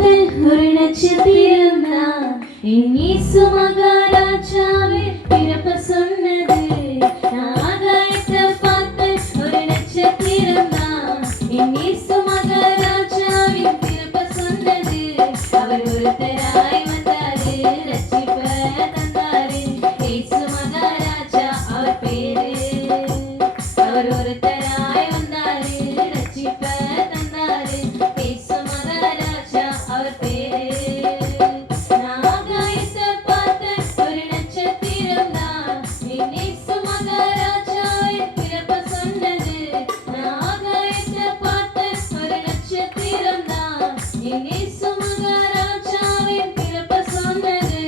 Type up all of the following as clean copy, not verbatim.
பார்த்த ஒரு நட்சத்திரம் தான் என் இயேசு மகாராஜாவே பிறப்ப சொன்னது. நான் ஆகாயத்தை பார்த்த ஒரு நட்சத்திரம் தான் என் இயேசு மகாராஜாவே பிறப்ப சொன்னது. அவர் ஒருத்தராய் வந்தாரு, ரட்சிப்ப தந்தாரு. இயேசு மகாராஜா அவர் பேரு. அவர் ஒருத்தராய் வந்தாரு, ரட்சிப்ப தந்தாரு. இயேசு மகாராஜா அவர் பேரு. நான் ஆகாயத்தை பார்த்த ஒரு நட்சத்திரம் தான் என் இயேசு மகாராஜாவை பிறப்ப சொன்னது. நான் ஆகாயத்தை பார்த்த ஒரு நட்சத்திரம் தான் என் இயேசு மகாராஜாவை பிறப்ப சொன்னது.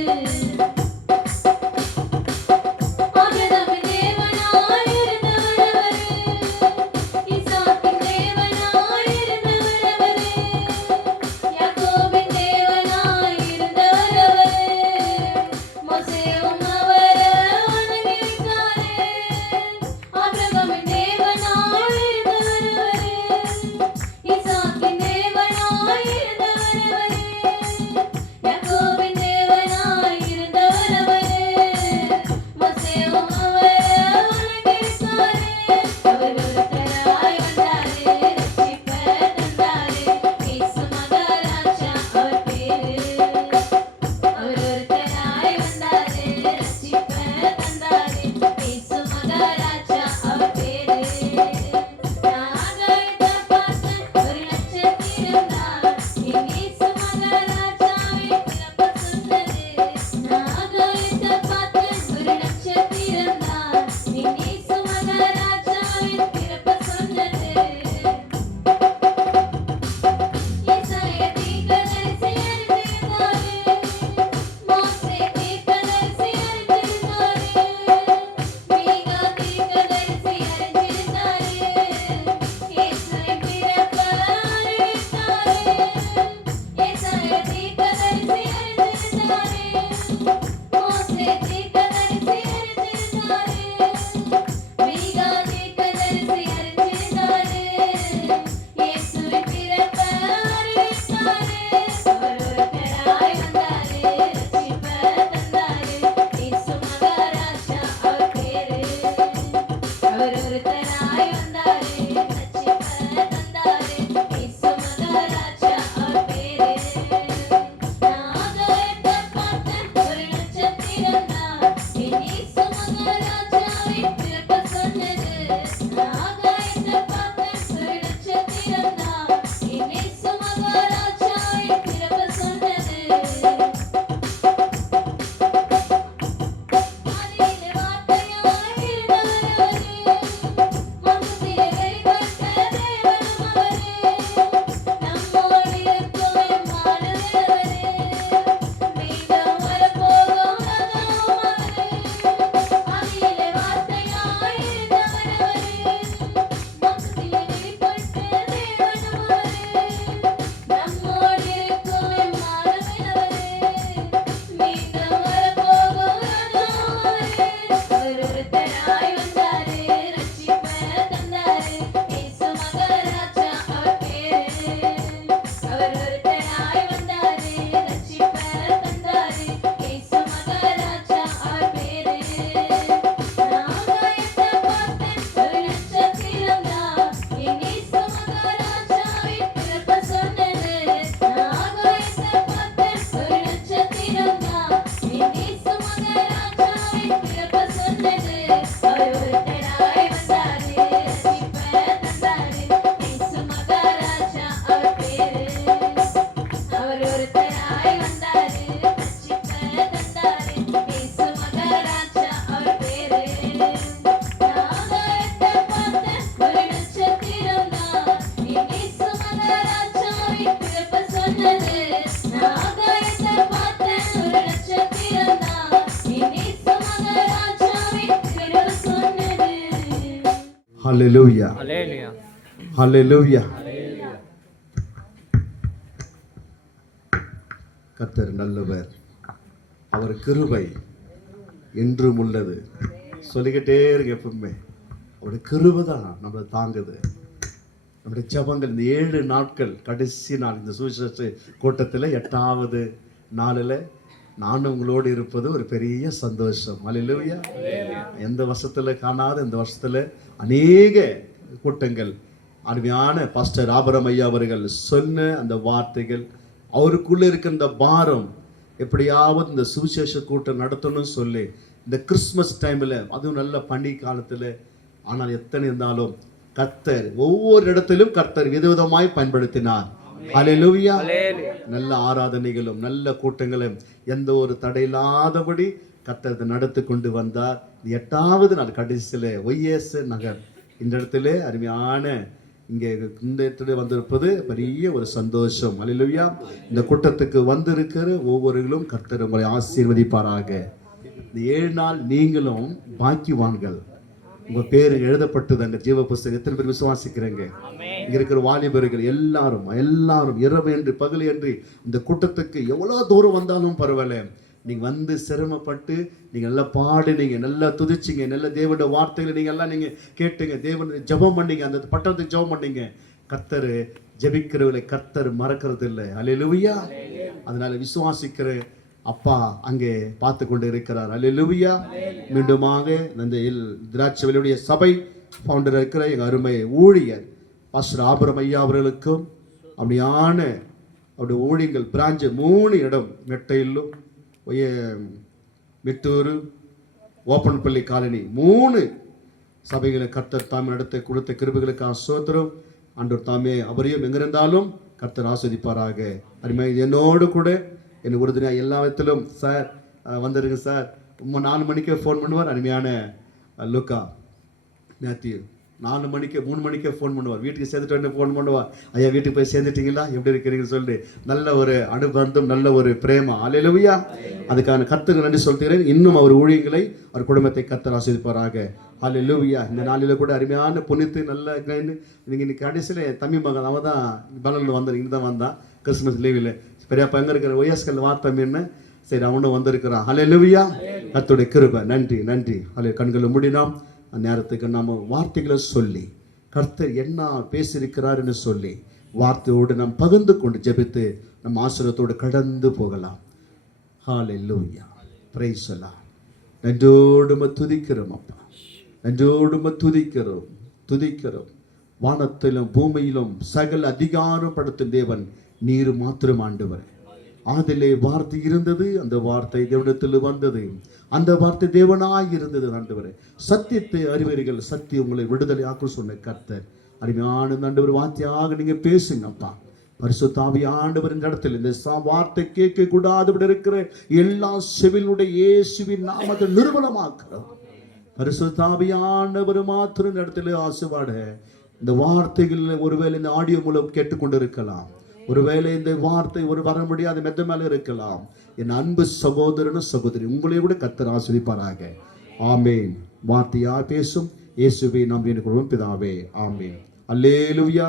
ஆபிரகாமின் தேவனாய் இருந்தவர் அவரே, ஈசாக்கின் தேவனாய் இருந்தவர் அவரே, யாக்கோபின் தேவனாய் இருந்தவர் அவரே. மோசேயும் அவரை வணங்கி வைத்தாரே. ஆபிரகாமின் தேவனாய் இருந்தவர் அவரே, ஈசாக்கின் தேவனாய் இருந்தவர் அவரே, யாக்கோபின் தேவனாய் இருந்தவர் அவரே. மோசேயும் அவரை வணங்கி வைத்தாரே. அவர் ஒருத்தராய் வந்தாரே, ரட்சிப்ப தந்தாரே. இயேசு மகாராஜா அவர் பேரு. அவர் ஒருத்தராய் வந்தாரே, ரட்சிப்ப தந்தாரே. இயேசு மகாராஜா அவர் பேரு. நான் ஆகாயத்தை பார்த்த ஒரு நட்சத்திரம் தான் என் இயேசு மகாராஜாவை பிறப்ப சொன்னது. நான் ஆகாயத்தை பார்த்த ஒரு நட்சத்திரம் தான் என் இயேசு மகாராஜாவை பிறப்ப சொன்னது. ஏசாயா தீர்க்கதரிசி அறிந்திருந்தாரே, மோசே தீர்க்கதரிசி அறிந்திருந்தாரே, மீகா தீர்க்கதரிசி அறிந்திருந்தாரே, இயேசுவின் பிறப்பை அறிவித்தாரே. ஏசாயா தீர்க்கதரிசி அறிந்திருந்தாரே, மோசே தீர்க்கதரிசி அறிந்திருந்தாரே, மீகா தீர்க்கதரிசி அறிந்திருந்தாரே, இயேசுவின் பிறப்பை அறிவித்தாரே. அவர் ஒருத்தராய் வந்தாரே, ரட்சிப்ப தந்தாரே. இயேசு மகாராஜா அவர் பேரு. அவர் ஒருத்தராய் வந்தாரே, ரட்சிப்ப தந்தாரே. இயேசு மகாராஜா அவர் பேரு. நான் ஆகாயத்தை பார்த்த ஒரு நட்சத்திரம் தான் என் இயேசு மகாராஜாவை பிறப்ப சொன்னது. நான் ஆகாயத்தை பார்த்த ஒரு நட்சத்திரம் தான் என் இயேசு மகாராஜாவை பிறப்ப சொன்னது. ஆதியிலே வார்த்தையாய் இருந்தவர் அவரே, மகத்திலே வெளிப்பட்ட தேவனும் அவரே, நம்மோடு இருக்கும் எம்மானுவேல் அவரே, மீண்டும் வரப்போகும் ரதமும் அவரே. ஆதியிலே வார்த்தையாய் இருந்தவர் அவரே, மகத்திலே வெளிப்பட்ட தேவனும் அவரே, நம்மோடு இருக்கும் எம்மானுவேல் அவரே, மீண்டும் வரப்போகும் ரதமும் அவரே. அவர் ஒருத்தராய் வந்தாரே, ரட்சிப்ப தந்தாரே. இயேசு மகாராஜா அவர் பேரு. அவர் ஒருத்தராய் வந்தாரே, ரட்சிப்ப தந்தாரே. இயேசு மகாராஜா அவர் பேரு. நான் ஆகாயத்தை பார்த்த ஒரு நட்சத்திரம் தான் என் இயேசு மகாராஜாவை பிறப்ப சொன்னது. நான் ஆகாயத்தை பார்த்த ஒரு நட்சத்திரம் தான் என் இயேசு மகாராஜாவை பிறப்ப சொன்னது. அவர் ஒருத்தராய் வந்தாரே, ரட்சிப்ப தந்தாரே. இயேசு மகாராஜா அவர் பேரு. அவர் ஒருத்தராய் வந்தாரே, ரட்சிப்ப தந்தாரே. இயேசு மகாராஜா அவர் பேரு. நான் ஆகாயத்தை பார்த்த ஒரு நட்சத்திரம் தான் என் இயேசு மகாராஜாவை பிறப்ப சொன்னது. நான் ஆகாயத்தை பார்த்த ஒரு நட்சத்திரம் தான் என் இயேசு மகாராஜாவை பிறப்ப சொன்னது. ஹல்லேலூயா, Hallelujah. ஹல்லேலூயா. கர்த்தர் நல்லவர், அவர் கிருபை என்றும் உள்ளது. சொல்லிக்கிட்டே இருக்கு எப்பவுமே. அவருடைய கிருபை தான் நம்மளை தாங்குது. நம்முடைய ஜெபங்கள் இந்த 7 நாட்கள், கடைசி நாள் இந்த சுவிசேஷ கூட்டத்தில் 8வது நாளில் நான் உங்களோடு இருப்பது ஒரு பெரிய சந்தோஷம். அல்லேலூயா. எந்த வருஷத்தில் காணாத இந்த வருஷத்தில் அநேக கூட்டங்கள், அருமையான பாஸ்டர் ஆபரம் ஐயா அவர்கள் சொன்ன அந்த வார்த்தைகள், அவருக்குள்ளே இருக்கின்ற பாரம், எப்படியாவது இந்த சுவிசேஷ கூட்டம் நடத்தணும்னு சொல்லி இந்த கிறிஸ்மஸ் டைமில், அதுவும் நல்ல பனி காலத்தில், ஆனால் எத்தனை இருந்தாலும் கர்த்தர் ஒவ்வொரு இடத்திலும் கர்த்தர் விதவிதமாய் பயன்படுத்தினார். அல்லேலூயா. நல்ல ஆராதனைகளும் நல்ல கூட்டங்களும் எந்த ஒரு தடையில்லாதபடி கர்த்தர் நடத்தி கொண்டு வந்தார். 8வது நாள் கடைசியில் ஒய்எஸ் நகர் இந்த இடத்துல அருமையான இங்கே இந்த இடத்துல வந்திருப்பது பெரிய ஒரு சந்தோஷம். அல்லேலூயா. இந்த கூட்டத்துக்கு வந்திருக்கிற ஒவ்வொருவர்களும் கர்த்தர் உங்களை ஆசீர்வதிப்பாராக. இந்த 7 நாள் நீங்களும் பாக்கியவான்கள். உங்க பேரு எழுதப்பட்டது அந்த ஜீவ புஸ்தகம். எத்தனை பேர் விசுவாசிக்கிறீங்க? இங்க இருக்கிற வாலிபர்கள் எல்லாரும் இரவு என்று பகல் என்று இந்த கூட்டத்துக்கு எவ்வளவு தூரம் வந்தாலும் பரவாயில்ல, நீங்க வந்து சிரமப்பட்டு நீங்க நல்லா பாடுனீங்க, நல்லா துதிச்சிங்க, நல்ல தேவனுடைய வார்த்தைகளை நீங்க எல்லாம் நீங்க கேட்டுங்க, தேவன் ஜெபம் பண்ணீங்க, அந்த பட்டத்துக்கு ஜெபம் பண்ணீங்க. கர்த்தர் ஜெபிக்கிறவர்களை கர்த்தர் மறக்கிறது இல்லை. அல்லேலூயா. அதனால விசுவாசிக்கிற அப்பா அங்கே பார்த்து கொண்டு இருக்கிறார். அல்லேலூயா. மீண்டுமாக இந்த திராட்சைவெளியுடைய சபை ஃபவுண்டர் இருக்கிற எங்கள் அருமை ஊழியர் பாஸ்டர் ஆபரம் ஐயா அவர்களுக்கும் அப்படியான அவருடைய ஊழியங்கள் பிராஞ்சு 3 இடம், மெட்டையிலும் மெட்டூர் ஓப்பன்பள்ளி காலனி 3 சபைகளை கர்த்தர் தாமே நடத்த கொடுத்த கிருபைகளுக்காக ஸ்தோத்திரம். ஆண்டவர் தாமே அவரையும் எங்கிருந்தாலும் கர்த்தர் ஆஸ்வதிப்பாராக. அருமை என்னோடு கூட எனக்கு உறுதுணையாக எல்லா விதத்திலும் சார் வந்துருங்க சார். 4 மணிக்கே ஃபோன் பண்ணுவார். அருமையான லுக்கா மேத்யூ 4 மணிக்கு 3 மணிக்கே ஃபோன் பண்ணுவார். வீட்டுக்கு சேர்ந்துட்டு வந்து ஃபோன் பண்ணுவார். ஐயா வீட்டுக்கு போய் சேர்ந்துட்டீங்களா, எப்படி இருக்கிறீங்கன்னு சொல்லிட்டு நல்ல ஒரு அனுபந்தம், நல்ல ஒரு பிரேமா. அல்லேலூயா. அதுக்கான கர்த்தருக்கு நன்றி சொல்கிறேன். இன்னும் அவர் ஊழியங்களை அவர் குடும்பத்தை கர்த்தர் ஆசீர்வதிப்பாராக. அல்லேலூயா. இந்த நாளில் கூட அருமையான புனித்து நல்ல நீங்கள் இன்னைக்கு கடைசியில் தம்பி மகன் அவன் தான் பலனில் வந்தார், இங்கே தான் வந்தான் கிறிஸ்மஸ் லீவில். பெரியப்பா எங்கே இருக்கிற ஒய்எஸ்கல் வார்த்தை என்ன, சரி அவனும் வந்திருக்கிறான். அல்லேலூயா. கர்த்தருடைய கிருபை. நன்றி நன்றி. கண்களை மூடினோம். நேரத்துக்கு நாம வார்த்தைகளை சொல்லி கர்த்தர் என்ன பேசியிருக்கிறார் என்று சொல்லி வார்த்தையோடு நாம் பகிர்ந்து கொண்டு ஜெபித்து நம் ஆசீர்வாதத்தோடு கடந்து போகலாம். ஹல்லேலூயா. Praise the Lord. நன்றோடு துதிக்கிறோம் அப்பா, நன்றோடு துதிக்கிறோம். வானத்திலும் பூமியிலும் சகல அதிகாரம் படுத்தும் தேவன் நீர் மாத்திரம் ஆண்டவர். ஆதிலே வார்த்தை இருந்தது, அந்த வார்த்தை தேவனிடத்தில் வந்தது, அந்த வார்த்தை தேவனாய் இருந்தது. ஆண்டவரே சத்தியத்தை அறிவீர்கள், சத்தியம் உங்களை விடுதலை ஆக்க சொன்ன கர்த்தர். அருமையான ஆண்டவர் வார்த்தையாக நீங்க பேசுங்க அப்பா. பரிசுத்த ஆவியானவர் இந்த இடத்தில் இந்த வார்த்தை கேட்க கூடாது இருக்கிற எல்லா செவிலுடைய இயேசுவின் நாமத்தை நிர்மலமாக்குறோம். பரிசுத்த ஆவியானவர் மாத்திரம் இந்த இடத்துல ஆசீர்வாட. இந்த வார்த்தைகள் ஒருவேளை இந்த ஆடியோ மூலம் கேட்டுக்கொண்டிருக்கலாம், ஒருவேளை இந்த வார்த்தை ஒரு வர முடியாத மெத்த மேல இருக்கலாம். என் அன்பு சகோதரனும் சகோதரி உங்களை கூட கர்த்தர் ஆசீர்வதிப்பாராக. ஆமேன். வார்த்தையா பேசும் இயேசுவை நாம் வேண்டிக் பிதாவே. ஆமேன். அல்லேலூயா.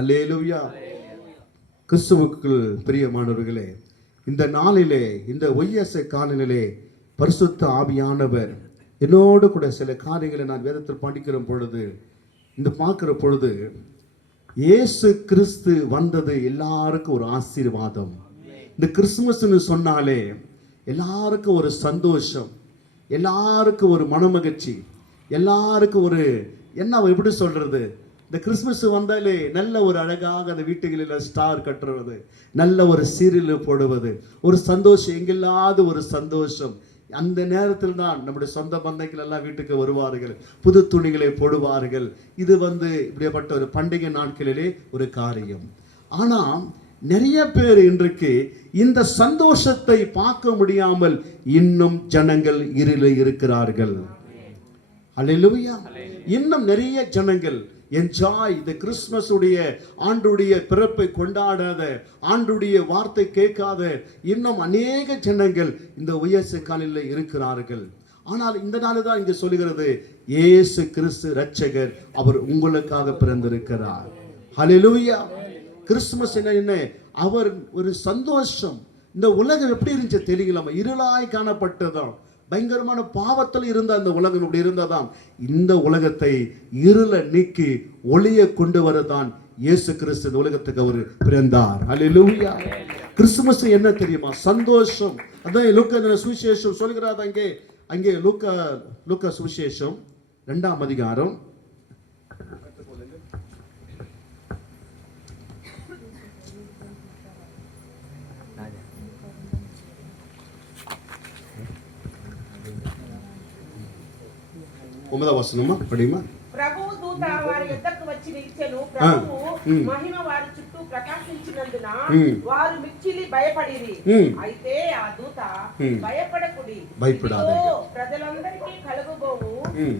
அல்லேலூயா. கிறிஸ்துவுக்குள் பிரியமானவர்களே, இந்த நாளிலே, இந்த ஒய்எஸ் காலையிலே பரிசுத்த ஆவியானவர் என்னோடு கூட சில காரியங்களை நான் வேதத்தில் படிக்கிற பொழுது, இந்த பார்க்கிற பொழுது, இயேசு கிறிஸ்து வந்தது எல்லாருக்கும் ஒரு ஆசீர்வாதம். இந்த கிறிஸ்துமஸ்ன்னு சொன்னாலே எல்லாருக்கும் ஒரு சந்தோஷம், எல்லாருக்கும் ஒரு மனமகிழ்ச்சி, எல்லாருக்கும் ஒரு என்ன எப்படி சொல்றது, இந்த கிறிஸ்துமஸ் வந்தாலே நல்ல ஒரு அழகாக அந்த வீட்டுகளில் ஸ்டார் கட்டுறது, நல்ல ஒரு சீரியல் போடுவது, ஒரு சந்தோஷம், எங்கில்லாத ஒரு சந்தோஷம். அந்த நேரத்தில் தான் நம்முடைய சொந்த பந்தங்கள் எல்லாம் வீட்டுக்கு வருவார்கள், புது துணிகளை போடுவார்கள். இது இப்படிப்பட்ட ஒரு பண்டிகை நாட்களிலே ஒரு காரியம். ஆனால் நிறைய பேர் இன்றைக்கு இந்த சந்தோஷத்தை பார்க்க முடியாமல் இன்னும் ஜனங்கள் இருளில் இருக்கிறார்கள். அல்லேலூயா. இன்னும் நிறைய ஜனங்கள் என்ஜாய் இந்த கிறிஸ்துமஸ் உடைய ஆண்டுடைய பிறப்பை கொண்டாடாத, ஆண்டுடைய வார்த்தை கேட்காத இன்னும் அநேக ஜனங்கள் இந்த உயர்ச காலில் இருக்கிறார்கள். ஆனால் இந்த நாள் தான் இங்கு சொல்லுகிறது, இயேசு கிறிஸ்து இரட்சகர், அவர் உங்களுக்காக பிறந்திருக்கிறார். ஹல்லேலூயா. கிறிஸ்துமஸ் என்ன, அவர் ஒரு சந்தோஷம். இந்த உலகம் எப்படி இருந்துச்சு தெரியலாமா, இருளாய் காணப்பட்டதும் பயங்கரமான பாவத்தில் இருந்த அந்த உலகம் இப்படி இருந்ததாம். இந்த உலகத்தை இருளை நீக்கி ஒளியை கொண்டு வரதான் இயேசு கிறிஸ்து இந்த உலகத்துக்கு அவர் பிறந்தார். ஹல்லேலூயா. கிறிஸ்துமஸ் என்ன தெரியுமா? சந்தோஷம். அதான் லூக்கா சுவிசேஷம் சொல்கிறார். அங்கே லூக்கா சுவிசேஷம் 2ஆம் அதிகாரம் 9వ వచనమా పడిమా. ప్రభువు దూత వారి యొద్దకు వచ్చి నిలిచెను. ప్రభువు మహిమ వారి చుట్టూ ప్రకాశించినందున వారు మిక్కిలి భయపడిరి. అయితే ఆ దూత భయపడకుడి, ప్రజలందరికీ కలుగబోవు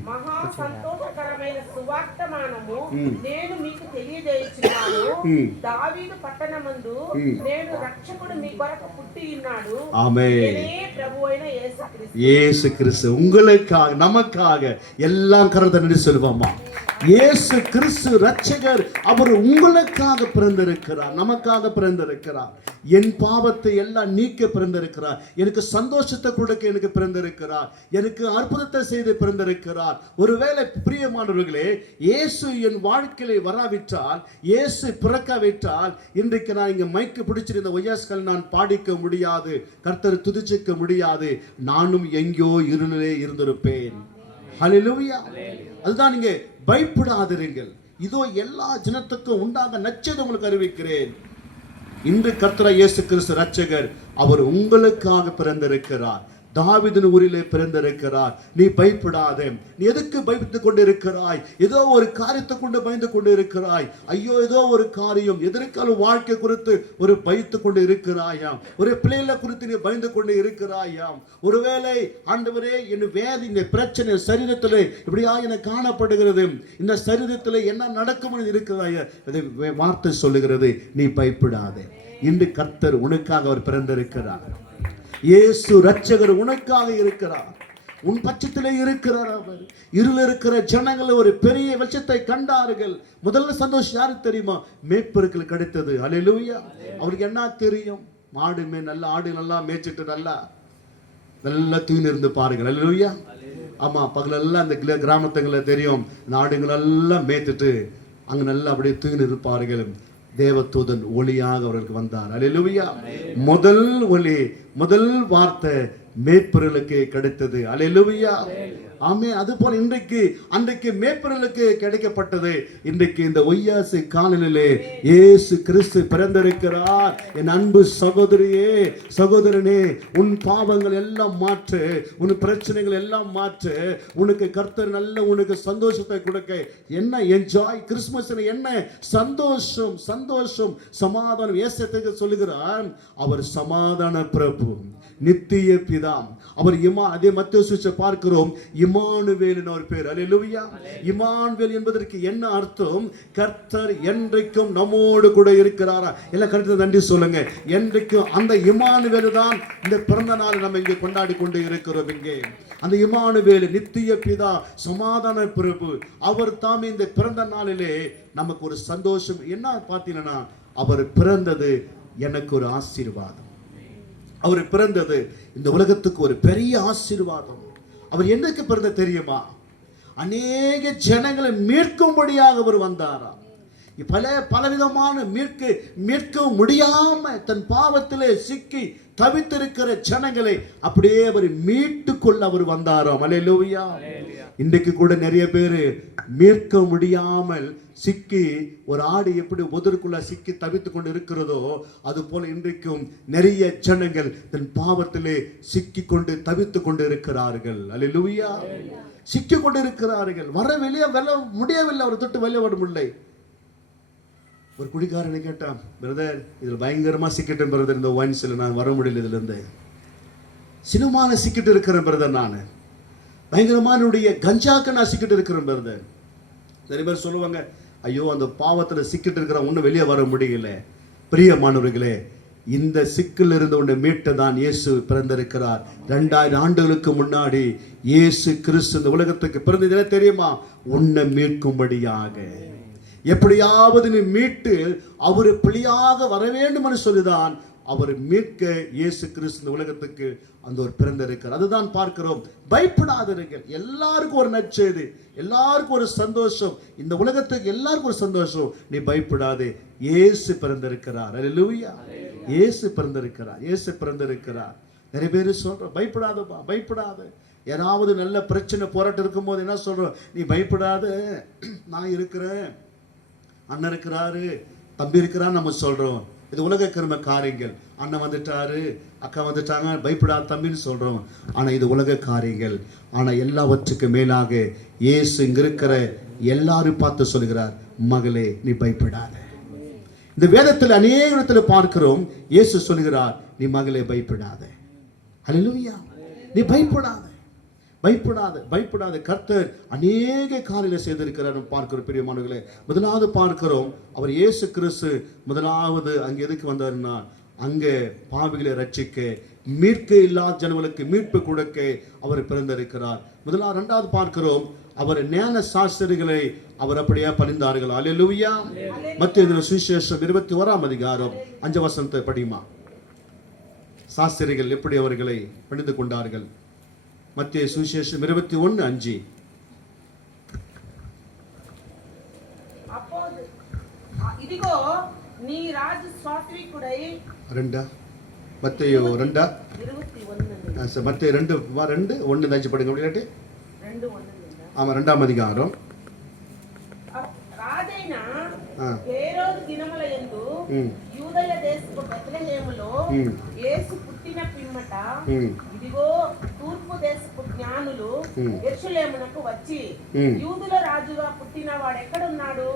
మహా సంతోషకరమైన సువార్తమానము నేను మీకు తెలియజేయుచున్నాను. దావీదు పట్టణమందు నేను రక్షకుడు మీ కొరకు పుట్టి ఉన్నాడు. ఆమేన్. ప్రభువైన இயேசு கிறிஸ்து உங்களுக்காக நமக்காக எல்லாம் கரத்தை சொல்லுவோமா. இயேசு கிறிஸ்து ரட்சகர். அவர் உங்களுக்காக பிறந்திருக்கிறார், நமக்காக பிறந்திருக்கிறார். என் பாவத்தை எல்லாம் நீக்க பிறந்திருக்கிறார். எனக்கு சந்தோஷத்தை கொடுக்க எனக்கு பிறந்திருக்கிறார். எனக்கு அற்புதத்தை செய்து பிறந்திருக்கிறார். ஒருவேளை பிரியமானவர்களே, இயேசு என் வாழ்க்கையிலே வராவிட்டால், இயேசு பிறக்காவிட்டால், இன்றைக்கு நான் இங்க மைக்கு பிடிச்சிருந்த ஒய்யாஸ்கள் நான் பாடிக்க முடியாது, கர்த்தர் துதிச்சிக்க முடியாது. நானும் எங்கேயோ இருளிலே இருந்திருப்பேன். ஹல்லேலூயா. அதுதான் நீங்க பயப்படாதிருங்கள், இதோ எல்லா ஜனத்துக்கும் உண்டாக நச்சதை உங்களுக்கு அறிவிக்கிறேன். இன்று கர்த்தர் இயேசு கிறிஸ்து ரட்சகர். அவர் உங்களுக்காக பிறந்திருக்கிறார். தாவீதின் ஊரிலே பிறந்திருக்கிறார். நீ பயப்படாதே. நீ எதுக்கு பயப்பட்டுக் கொண்டு இருக்கிறாய்? ஏதோ ஒரு காரியத்தை கொண்டு பயந்து கொண்டு இருக்கிறாய். ஐயோ, ஏதோ ஒரு காரியம் எதிர்கால வாழ்க்கை குறித்து ஒரு பயத்து கொண்டு இருக்கிறாயாம். ஒரு பிள்ளைகளை குறித்து நீ பயந்து கொண்டு இருக்கிறாயாம். ஒருவேளை ஆண்டவரே, என் வேதி இந்த பிரச்சனை சரீரத்தில் இப்படியா என காணப்படுகிறது, இந்த சரீரத்தில் என்ன நடக்கும் இருக்கிறாய வார்த்தை சொல்லுகிறது. நீ பயப்படாதே. இன்று கர்த்தர் உனக்காக அவர் பிறந்திருக்கிறார். இயேசு ரட்சகர் உனக்காக இருக்கிறார். உன் பட்சத்திலே இருக்கிறார். அவர் இருள் இருக்கிற ஜனங்கள் ஒரு பெரிய வெளிச்சத்தை கண்டார்கள். முதல்ல சந்தோஷம் யாருக்கு தெரியுமா? மேய்ப்பருக்கு கிடைத்தது. ஹல்லேலூயா. அவருக்கு என்ன தெரியும்? மாடு நல்ல ஆடு நல்லா மேய்ச்சிட்டு நல்லா தூங்கி இருந்து பாருங்கள். ஹல்லேலூயா. ஆமா, பகலெல்லாம் அந்த கிராமத்துங்களை தெரியும், நாடுகளெல்லாம் மேய்த்துட்டு அங்க நல்லா அப்படியே தூங்கி இருப்பார்கள். தேவதூதன் ஒளியாக அவர்களுக்கு வந்தார். அல்லேலூயா. முதல் ஒளி, முதல் வார்த்தை மேய்ப்பர்களுக்கு கிடைத்தது. அல்லேலூயா. ஆமே. அது போல அன்றைக்கு மேய்ப்பர்களுக்கு கிடைக்கப்பட்டது. இன்றைக்கு இந்த ஒய்யாசு காலனிலே இயேசு கிறிஸ்து பிறந்திருக்கிறார். என் அன்பு சகோதரியே, சகோதரனே, உன் பாவங்கள் எல்லாம் மாற்று, உன் பிரச்சனைகள் எல்லாம் மாற்று. உனக்கு கர்த்தர் நல்ல உனக்கு சந்தோஷத்தை கொடுக்க. என்ன என்ஜாய் கிறிஸ்துமஸ், என்ன சந்தோஷம், சந்தோஷம், சமாதானம். ஏசத்துக்கு சொல்லுகிறார், அவர் சமாதான பிரபு, நித்திய பிதா. அவர் அதே மத்தேயு சுவிசேஷத்தை பார்க்கிறோம், இம்மானுவேல் ஒரு பேர். அல்லேலூயா. இம்மானுவேல் என்பதற்கு என்ன அர்த்தம்? கர்த்தர் என்றைக்கும் நம்மோடு கூட இருக்கிறாரா? எல்லாம் கர்த்தர் நன்றி சொல்லுங்க. என்றைக்கும் அந்த இம்மானுவேல் தான் இந்த பிறந்த நாள் நம்ம இங்கே கொண்டாடி கொண்டு இருக்கிறோம். இங்கே அந்த இம்மானுவேல் நித்திய பிதா, சமாதான பிரபு, அவர் தாமே இந்த பிறந்த நாளிலே நமக்கு ஒரு சந்தோஷம். என்ன பார்த்தீங்கன்னா, அவர் பிறந்தது எனக்கு ஒரு ஆசீர்வாதம். அவர் பிறந்தது இந்த உலகத்துக்கு ஒரு பெரிய ஆசீர்வாதம். அவர் என்னைக்கு பிறந்த தெரியுமா? அநேக ஜனங்களை மீட்கும்படியாக அவர் வந்தாராம். பலவிதமான மீட்க முடியாம தன் பாவத்திலே சிக்கி தவித்திருக்கிற ஜனங்களை அப்படியே அவர் மீட்டு கொள்ள அவர் வந்தாராம். அல்லேலூயா. இன்றைக்கு கூட நிறைய பேர் மீட்க முடியாமல் சிக்கி, ஒரு ஆடு எப்படி உதருக்குள்ள சிக்கி தவித்துக் கொண்டு இருக்கிறதோ அது போல இன்றைக்கும் நிறைய ஜனங்கள் தன் பாவத்திலே சிக்கி கொண்டு தவித்துக் கொண்டு இருக்கிறார்கள். அல்லேலூயா. சிக்கி கொண்டு இருக்கிறார்கள். வெளியே முடியவில்லை, அவர் தொட்டு வெளியே வர முடியலை. ஒரு குடிக்காரனை கேட்டான், பிரதர் இதில் பயங்கரமா சிக்கிட்டேன் பிரதர், இந்த ஒயின்ஸில் நான் வர முடியல, இதுல இருந்து சினிமால சிக்கிட்டு இருக்கிறேன் பிரதர், நான் பயங்கரமான கஞ்சாக்க நான் சிக்கிட்டு இருக்கிறேன் பிரதர். நிறைய பேர் சொல்லுவாங்க, ஐயோ அந்த பாவத்தில் சிக்கிட்டு இருக்கிற ஒன்றும் வெளியே வர முடியல. பிரியமானவர்களே, இந்த சிக்கில் இருந்து ஒன்று மீட்டு தான் இயேசு பிறந்திருக்கிறார். 2000 ஆண்டுகளுக்கு முன்னாடி இயேசு கிறிஸ்து இந்த உலகத்துக்கு பிறந்தது தெரியுமா? உன்னை மீட்கும்படியாக. எப்படியாவது நீ மீட்டு அவர் பிள்ளையாக வர வேண்டும் என்று சொல்லிதான் அவர் மீட்க இயேசு கிறிஸ்து இந்த உலகத்துக்கு அந்த ஒரு பிறந்திருக்கிறார். அதுதான் பார்க்கிறோம். பயப்படாதீர்கள். எல்லாருக்கும் ஒரு நற்செய்தி, எல்லாருக்கும் ஒரு சந்தோஷம், இந்த உலகத்துக்கு எல்லாருக்கும் ஒரு சந்தோஷம். நீ பயப்படாதே, இயேசு பிறந்திருக்கிறார். அல்லேலூயா. இயேசு பிறந்திருக்கிறார், இயேசு பிறந்திருக்கிறார். நிறைய பேர் சொல்றோம் பயப்படாதப்பா, பயப்படாத. ஏதாவது நல்ல பிரச்சனை போராட்டம் இருக்கும்போது என்ன சொல்றோம்? நீ பயப்படாத, நான் இருக்கிறேன், அண்ணன் இருக்கிறாரு, தம்பி இருக்கிறான்னு நம்ம சொல்றோம். இது உலக கிரும காரியங்கள். அண்ணன் வந்துட்டாரு, அக்கா வந்துட்டாங்க, பயப்படாத தம்பின்னு சொல்றோம். ஆனா இது உலக காரியங்கள். ஆனா எல்லாவற்றுக்கும் மேலாக இயேசு இங்க இருக்கிற எல்லாரும் பார்த்து சொல்கிறார், மகளே நீ பயப்படாத. இந்த வேதத்தில் அநேக இடத்துல பார்க்கிறோம், இயேசு சொல்கிறார், நீ மகளே பயப்படாத. அல்லேலூயா. நீ பயப்படாத, பயப்படாத, பயப்படாத. கர்த்தர் அநேக காரியங்களை செய்திருக்கிறார் பார்க்கிறோம் பிரியமானவர்களே. முதலாவது பார்க்கிறோம், அவர் இயேசு கிறிஸ்து முதலாவது அங்கே எதுக்கு வந்தார்னா, அங்கே பாவிகளை ரட்சிக்க, மீட்க இல்லாத ஜனங்களுக்கு மீட்பு கொடுக்க அவர் பிறந்திருக்கிறார். முதலாவது. இரண்டாவது பார்க்கிறோம், அவர் ஞான சாஸ்திரிகளை அவர் அப்படியே பணிந்தார்கள். அல்லேலூயா. மத்தேயு சுவிசேஷம் 21ஆம் அதிகாரம் 5 வசனத்தை படியுமா. சாஸ்திரிகள் எப்படி அவர்களை பணிந்து கொண்டார்கள். மத்தேயு சுவிசேஷம் 21:5. அப்போது ఇదిగో నీ రాజు సాత్వికుడై 2 மத்தேயு 2 மத்தேயு 2:1 படிங்க. அப்படியே 2:1 ஆமா, 2ஆம் அதிகாரம். రాజైన హేరోదు దినముల యందు యూదయ దేశపు బెత్లెహేములో యేసు పుట్టిన పిమ్మట ఇదిగో తూర్పు దేశపు జ్ఞానులు యెరూషలేమునకు వచ్చి, యూదుల రాజుగా పుట్టిన వాడు ఎక్కడున్నాడు?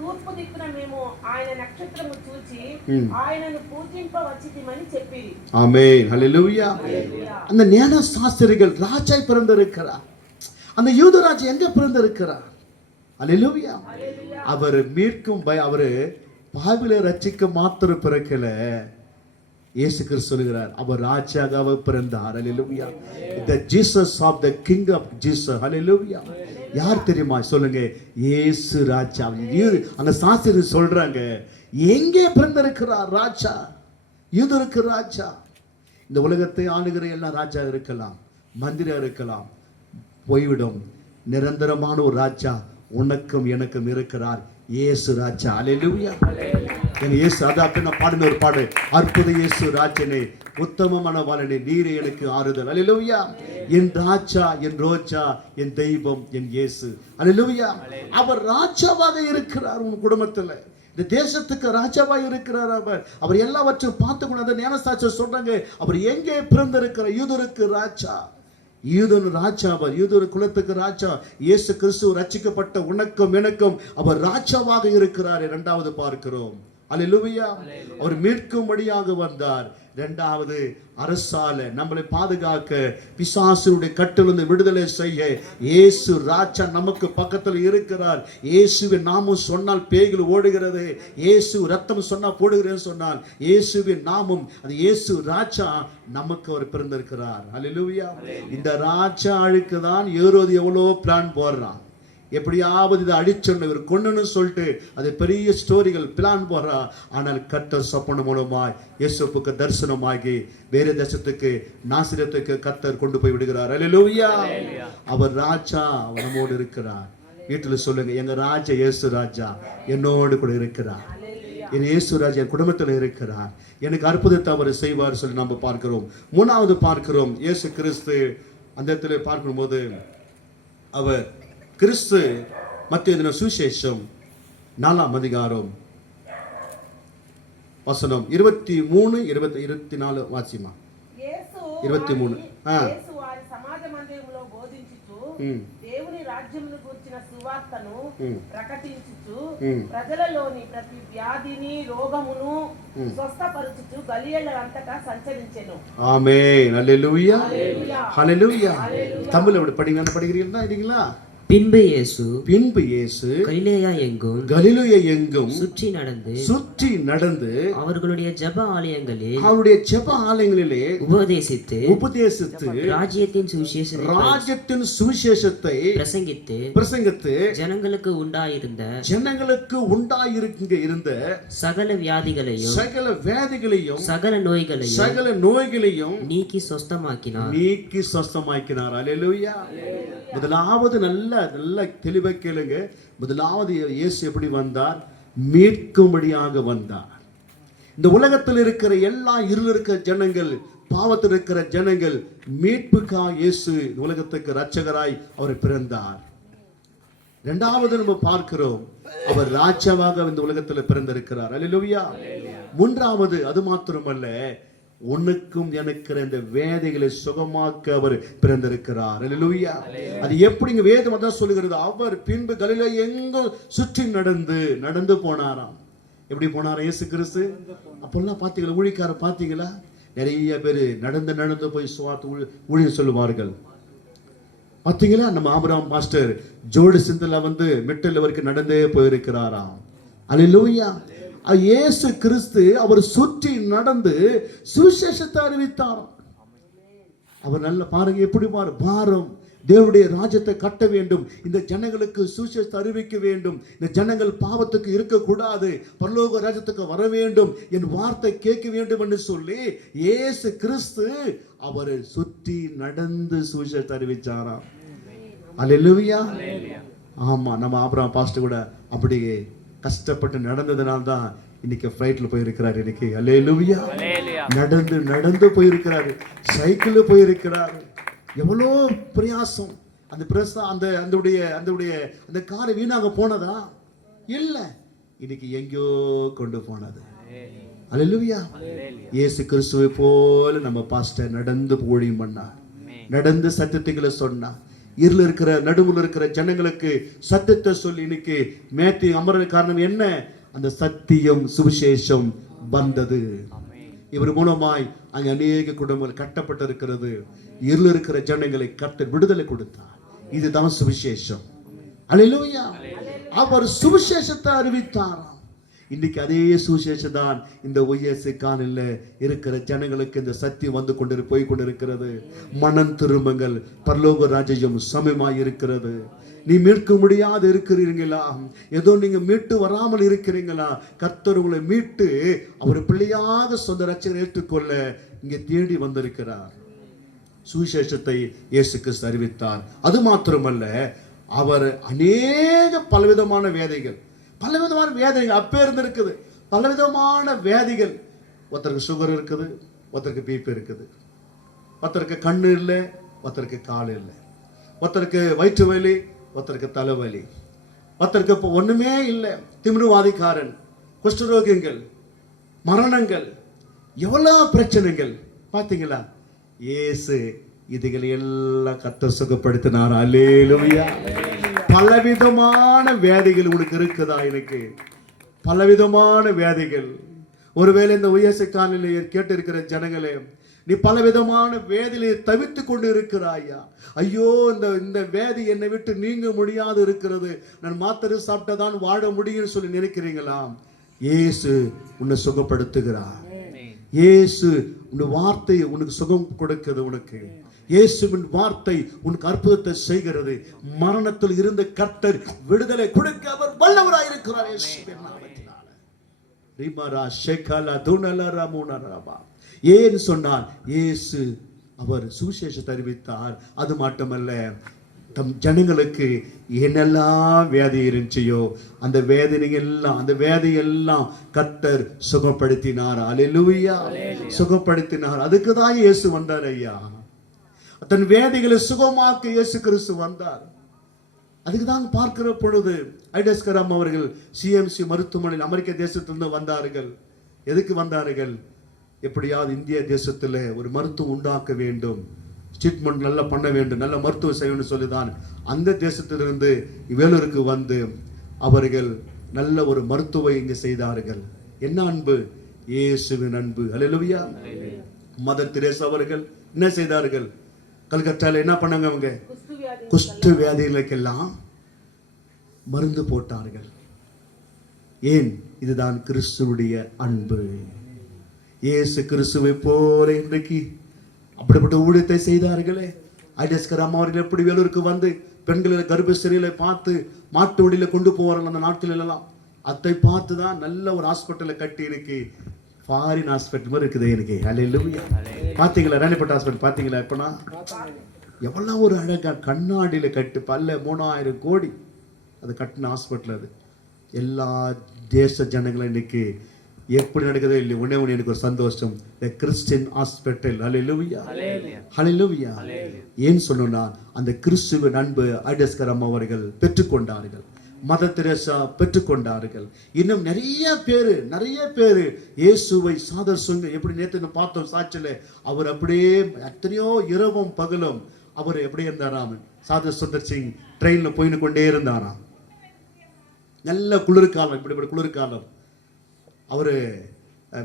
తూర్పు దిక్కున మేము ఆయన నక్షత్రము చూచి ఆయనను పూజింపవచ్చితిమని చెప్పిరి. ஆமென். ஹல்லேலூயா. அந்த ஞான சாஸ்திரிகள் ராஜாய் பிறந்திருக்கிறார். அந்த யூதராஜா எங்க பிறந்திருக்கிறார்? அல்லேலூயா. அவர் மீட்கும் அவரு பாவிகளை ரட்சிக்க மாத்திரம் பிறக்கல. இயேசு கிறிஸ்து சொல்கிறார், அவர் ராஜாவாக பிறந்தார். அல்லேலூயா. the Jesus of the king of Jesus. அல்லேலூயா. யார் தெரியுமா? சொல்லுங்க, இயேசு ராஜா. அந்த சாஸ்திரி சொல்றாங்க, எங்கே பிறந்திருக்கிறார் ராஜா? யூதருக்கு ராஜா. இந்த உலகத்தை ஆளுகிற எல்லாம் ராஜா இருக்கலாம், மந்திரம் இருக்கலாம், போய்விடும். நிரந்தரமான ஒரு ராஜா உனக்கும் எனக்கும் இருக்கிறார், இயேசு ராஜா. அல்லேலூயா. என் இயேசு அதாக்கு நான் பாடின ஒரு பாடு, அற்புத இயேசு ராஜனே, உத்தமமான வாழனே, நீரே எனக்கு ஆறுதல். அல்லேலூயா. என் ராஜா, என் ரோஜா, என் தெய்வம், என் இயேசு. அல்லேலூயா. அவர் ராஜாவாக இருக்கிறார் உன் குடும்பத்துல, இந்த தேசத்துக்கு ராஜாவாக இருக்கிறார். அவர் எல்லாவற்றையும் பார்த்து கொண்டு அந்த ஞானசாட்சி சொல்றாங்க, அவர் எங்கே பிறந்திருக்கிறார்? யூதருக்கு ராஜா. யூதன் ராஜா, அவர் யூதர் குலத்துக்கு ராஜா. இயேசு கிறிஸ்து ரட்சிக்கப்பட்ட உனக்கும் எனக்கும் அவர் ராஜாவாக இருக்கிறார். இரண்டாவது பார்க்கிறோம். அல்லேலூயா. அவர் மீட்கும்படியாக வந்தார். இரண்டாவது அரசால நம்மளை பாதுகாக்க, பிசாசுடைய கட்டிலிருந்து விடுதலை செய்ய இயேசு ராஜா நமக்கு பக்கத்தில் இருக்கிறார். இயேசுவின் நாமம் சொன்னால் பேய்கள் ஓடுகிறது, இயேசு ரத்தம் சொன்னா போடுகிறேன்னு சொன்னால் இயேசுவின் நாமம், அது இயேசு ராஜா நமக்கு அவர் பிறந்திருக்கிறார். அல்லேலூயா. இந்த ராஜா அழுக்கு தான் ஏரோது எவ்வளோ பிளான் போடுறான், எப்படியாவது இதை அழிச்சொன்னு இவர் கொண்டுன்னு சொல்லிட்டு அது பெரிய ஸ்டோரிகள் பிளான் போடுறா. ஆனால் கர்த்தர் சொப்பன மூலமாய் யோசேப்புக்கு தரிசனமாகி வேறு தேசத்துக்கு நாசரேத்துக்கு கர்த்தர் கொண்டு போய் விடுகிறார். அல்லேலூயா. அவர் ராஜா நம்மோடு இருக்கிறார். வீட்டில் சொல்லுங்க, எங்க ராஜா இயேசு ராஜா என்னோடு கூட இருக்கிறார். என் இயேசு ராஜா என் குடும்பத்தில் இருக்கிறார். எனக்கு அற்புதத்தை அவர் செய்வார் சொல்லி நம்ம பார்க்கிறோம். மூணாவது பார்க்கிறோம், இயேசு கிறிஸ்து அந்த இடத்துல பார்க்கும்போது அவர் கிறிஸ்து மத்தேயு சுவிசேஷம் 4ஆம் அதிகாரம் வசனம் 23, 24 வாசிமா. 23. యేసు వారి సమాజ మందిరములో బోధించుచు దేవుని రాజ్యమును గూర్చిన సువార్తను ప్రకటించుచు ప్రజలలోని ప్రతి వ్యాధిని రోగమును స్వస్థపరచుచు గలిలయంతటా సంచరించెను. ஆமென். அல்லேலூயா. ஹல்லேலூயா. தமிழ்ல எப்படி படிக்கிறீங்களா? இல்லீங்களா? பின்பு இயேசு கலிலேயா எங்கும் சுற்றி நடந்து அவர்களுடைய ஜெப ஆலயங்களிலே உபதேசித்து ராஜ்யத்தின் சுவிசேஷத்தை பிரசங்கித்து ஜனங்களுக்கு உண்டாயிருந்த சகல வியாதிகளையும் சகல நோய்களையும் நீக்கி சொஸ்தமாக்கினார். அல்லேலூயா. முதலாவது நல்ல தெளிவை கேளுங்க. முதலாவது இயேசு எப்படி வந்தார்? மீட்கும்படியாக வந்தார். இந்த உலகத்தில் இருக்கிற எல்லா இருள் இருக்கிற ஜனங்கள், பாவத்தில் இருக்கிற ஜனங்கள் மீட்புக்காக இயேசு இந்த உலகத்துக்கு இரட்சகராய் அவர் பிறந்தார். இரண்டாவது நம்ம பார்க்கிறோம், அவர் ராஜாவாக இந்த உலகத்தில் பிறந்திருக்கிறார். அல்லேலூயா. மூன்றாவது, அது மாத்திரமல்ல, உனக்கும் எனக்கு இந்த வேதைகளை சுகமாக்க அவர் பிறந்திருக்கிறார். அல்லேலூயா. அது எப்படிங்க வேதம் அதான் சொல்லுகிறது. அவர் பின்பு கலிலேயா எங்கும் சுற்றி நடந்து போனாராம். எப்படி போனார் இயேசு கிறிஸ்து? அப்பெல்லாம் பாத்தீங்களா, ஊழியக்கார பாத்தீங்களா, நிறைய பேர் நடந்து போய் ஊழியம் சொல்லுவார்கள். பாத்தீங்களா, நம்ம ஆபிரகாம் பாஸ்டர் ஜோடு சிந்தல மெட்டல் வரைக்கும் நடந்தே போயிருக்கிறாராம். அல்லேலூயா. இயேசு கிறிஸ்து அவர் சுற்றி நடந்து சுவிசேஷத்தை அறிவித்தார். அவர் நல்ல பாருங்க, எப்படி பாரம், தேவனுடைய ராஜ்யத்தை கட்ட வேண்டும், இந்த ஜனங்களுக்கு சுவிசேஷத்தை அறிவிக்க வேண்டும், இந்த ஜனங்கள் பாவத்துக்கு இருக்கக்கூடாது, பரலோக ராஜ்யத்துக்கு வர வேண்டும், என் வார்த்தை கேட்க வேண்டும் என்று சொல்லி இயேசு கிறிஸ்து அவர் சுற்றி நடந்து சுவிசேஷத்தை அறிவிச்சாராம். அல்லேலூயா. ஆமா, நம்ம ஆபிரகாம் பாஸ்டர் கூட அப்படியே கஷ்டப்பட்டு நடந்ததுனால்தான் இன்னைக்கு ஃப்ளைட்ல போயிருக்கிறார். இன்னைக்கு அல்லேலூயா. நடந்து போயிருக்கிறாரு, சைக்கிள்ல போயிருக்கிறாரு. எவ்வளோ பிரயாசம். அந்த காரை வீணாக போனதா? இல்ல, இன்னைக்கு எங்கேயோ கொண்டு போனது. அல்லேலூயா. இயேசு கிறிஸ்துவை போல நம்ம பாஸ்டர் நடந்து ஊழியம் பண்ணார், நடந்து சத்தியத்துகளை சொன்னார். இருள் இருக்கிற நடுவில் இருக்கிற ஜனங்களுக்கு சத்தியத்தை சொல்லி இன்னைக்கு மேத்தி அமர்ற காரணம் என்ன? அந்த சத்தியம் சுவிசேஷம் வந்தது. இவர் மூலமாய் அங்கே அநேக குடும்பங்கள் கட்டப்பட்டிருக்கிறது. இருள் இருக்கிற ஜனங்களை கர்த்தர் விடுதலை கொடுத்தார். இதுதான் சுவிசேஷம். அல்லேலூயா. அவர் சுவிசேஷத்தை அறிவித்தாராம். இன்னைக்கு அதே சுவிசேஷம் தான் இந்த ஒய்எஸ்சி காலில் இருக்கிற ஜனங்களுக்கு இந்த சத்தியம் வந்து போய் கொண்டிருக்கிறது. மனம் திரும்புங்கள், பரலோக ராஜ்யம் சமயமாய் இருக்கிறது. நீ மீட்க முடியாது இருக்கிறீர்களா? ஏதோ நீங்க மீட்டு வராமல் இருக்கிறீங்களா? கர்த்தர் உங்களை மீட்டு அவர் பிள்ளையாக சொந்த ரட்சகரை ஏற்றுக்கொள்ள இங்கே தேடி வந்திருக்கிறார். சுவிசேஷத்தை இயேசு கிறிஸ்து அறிவித்தார். அது மாத்திரமல்ல, அவர் அநேக பலவிதமான வேதைகள் அப்பே இருந்திருக்குது. பலவிதமான வேதிகள். ஒருத்தருக்கு சுகர் இருக்குது, ஒருத்தருக்கு பிபி இருக்குது, ஒருத்தருக்கு கண்ணு இல்லை, ஒருத்தருக்கு கால் இல்லை, ஒருத்தருக்கு வயிற்று வலி, ஒருத்தருக்கு தலைவலி, ஒருத்தருக்கு ஒண்ணுமே இல்லை, திமிருவாதிக்காரன், குஷ்டரோகியங்கள், மரணங்கள், எவ்வளவு பிரச்சனைகள். பாத்தீங்களா? இயேசு இதுகளை எல்லாம் கர்த்தர் சுகப்படுத்தினார். அல்லேலூயா. பலவிதமான வியாதிகள் உனக்கு இருக்குதா? எனக்கு பலவிதமான வியாதிகள். ஒருவேளை இந்த உயர்சி காலையில கேட்டு இருக்கிற ஜனங்களே, நீ பலவிதமான வேதியிலே தவித்து கொண்டு இருக்கிறாயா? ஐயோ, இந்த வேதி என்னை விட்டு நீங்க முடியாது இருக்கிறது, நான் மாத்திரை சாப்பிட்டதான் வாழ முடியும்னு சொல்லி நினைக்கிறீங்களா? இயேசு உன்னை சுகப்படுத்துகிறார். இயேசு உன் வார்த்தை உனக்கு சுகம் கொடுக்கிறது. உனக்கு இயேசுவின் வார்த்தை உனக்கு அற்புதத்தை செய்கிறது. மரணத்தில் இருந்த கர்த்தர் விடுதலை கொடுக்க அவர் வல்லவராய் இருக்கிறார். இயேசுவின் நாமத்தினால. ரிமரா ஷேகலா துனலா ரமுனரபா. ஏன் சொன்னார்? இயேசு அவர் சுவிசேஷத்தை அறிவித்தார். அது மட்டுமல்ல, தம் ஜனங்களுக்கு என்னெல்லாம் வேதி இருந்துச்சோ அந்த வேதையெல்லாம் கர்த்தர் சுகப்படுத்தினார். அல்லேலூயா. சுகப்படுத்தினார். அதுக்கு தான் இயேசு வந்தார் ஐயா. தன் வேதிகளை சுகமாக்க இயேசு கிறிஸ்து வந்தார். அதுக்கு தான் பார்க்கிற பொழுது ஐடஸ்கரம் அவர்கள் சிஎம்சி மருத்துவமனையில் அமெரிக்க தேசத்திலிருந்து வந்தார்கள். எதுக்கு வந்தார்கள்? எப்படியாவது இந்திய தேசத்தில் ஒரு மருத்துவம் உண்டாக்க வேண்டும், ட்ரீட்மெண்ட் நல்லா பண்ண வேண்டும், நல்ல மருத்துவம் செய்யணும்னு சொல்லிதான் அந்த தேசத்திலிருந்து வேலூருக்கு வந்து அவர்கள் நல்ல ஒரு மருத்துவம் இங்கு செய்தார்கள். என்ன அன்பு? இயேசுவின் அன்பு. அல்லேலூயா. மதர் தெரேசா அவர்கள் என்ன செய்தார்கள்? கல்கத்தால என்ன பண்ணாங்க? அவங்க குஷ்ட வியாதிகளுக்கெல்லாம் மருந்து போட்டார்கள். ஏன்? இதுதான் கிறிஸ்துவுடைய அன்பு. இயேசு கிறிஸ்துவை போல இன்றைக்கு அப்படிப்பட்ட ஊழியத்தை செய்தார்களே. ஐடஸ்கர் அம்மா அவர்கள் எப்படி வேலூருக்கு வந்து பெண்களை கர்ப்பஸ்திரிகளை பார்த்து மாட்டு வண்டியில கொண்டு போவார்கள் அந்த நாட்களில் எல்லாம். அதை பார்த்து தான் நல்ல ஒரு ஹாஸ்பிட்டலை கட்டி எனக்கு ஃபாரின் ஹாஸ்பிட்டல் மாதிரி இருக்குது எனக்கு. அல்லேலூயா. பார்த்தீங்களா ராணிப்பேட்டை ஹாஸ்பிட்டல் பார்த்தீங்களா? இப்போனா எவ்வளோ ஒரு அழகா கண்ணாடியில் கட்டு பல்ல 3000 கோடி அது கட்டின ஹாஸ்பிட்டல். அது எல்லா தேச ஜனங்களும் இன்னைக்கு எப்படி நடக்குதோ இல்லையோ ஒன்னே ஒன்று எனக்கு ஒரு சந்தோஷம், கிறிஸ்டியன் ஹாஸ்பிட்டல். அல்லேலூயா, அல்லேலூயா. ஏன் சொன்னா அந்த கிறிஸ்துவின் அன்பு ஐடஸ்கர் அம்மா அவர்கள் பெற்றுக்கொண்டார்கள், மதர் தெரேசா பெற்றுக்கொண்டார்கள். இன்னும் நிறைய பேரு இயேசுவை சாதர் சொங்க. எப்படி நேற்று பார்த்தோம் சாட்சியில, அவர் அப்படியே எத்தனையோ இரவும் பகலும் அவர் எப்படி இருந்தாராம், சாதர் சுந்தர் சிங் ட்ரெயின்ல போயின்னு கொண்டே இருந்தாராம். நல்ல குளிர்காலம், இப்படி குளிர்காலம். அவரு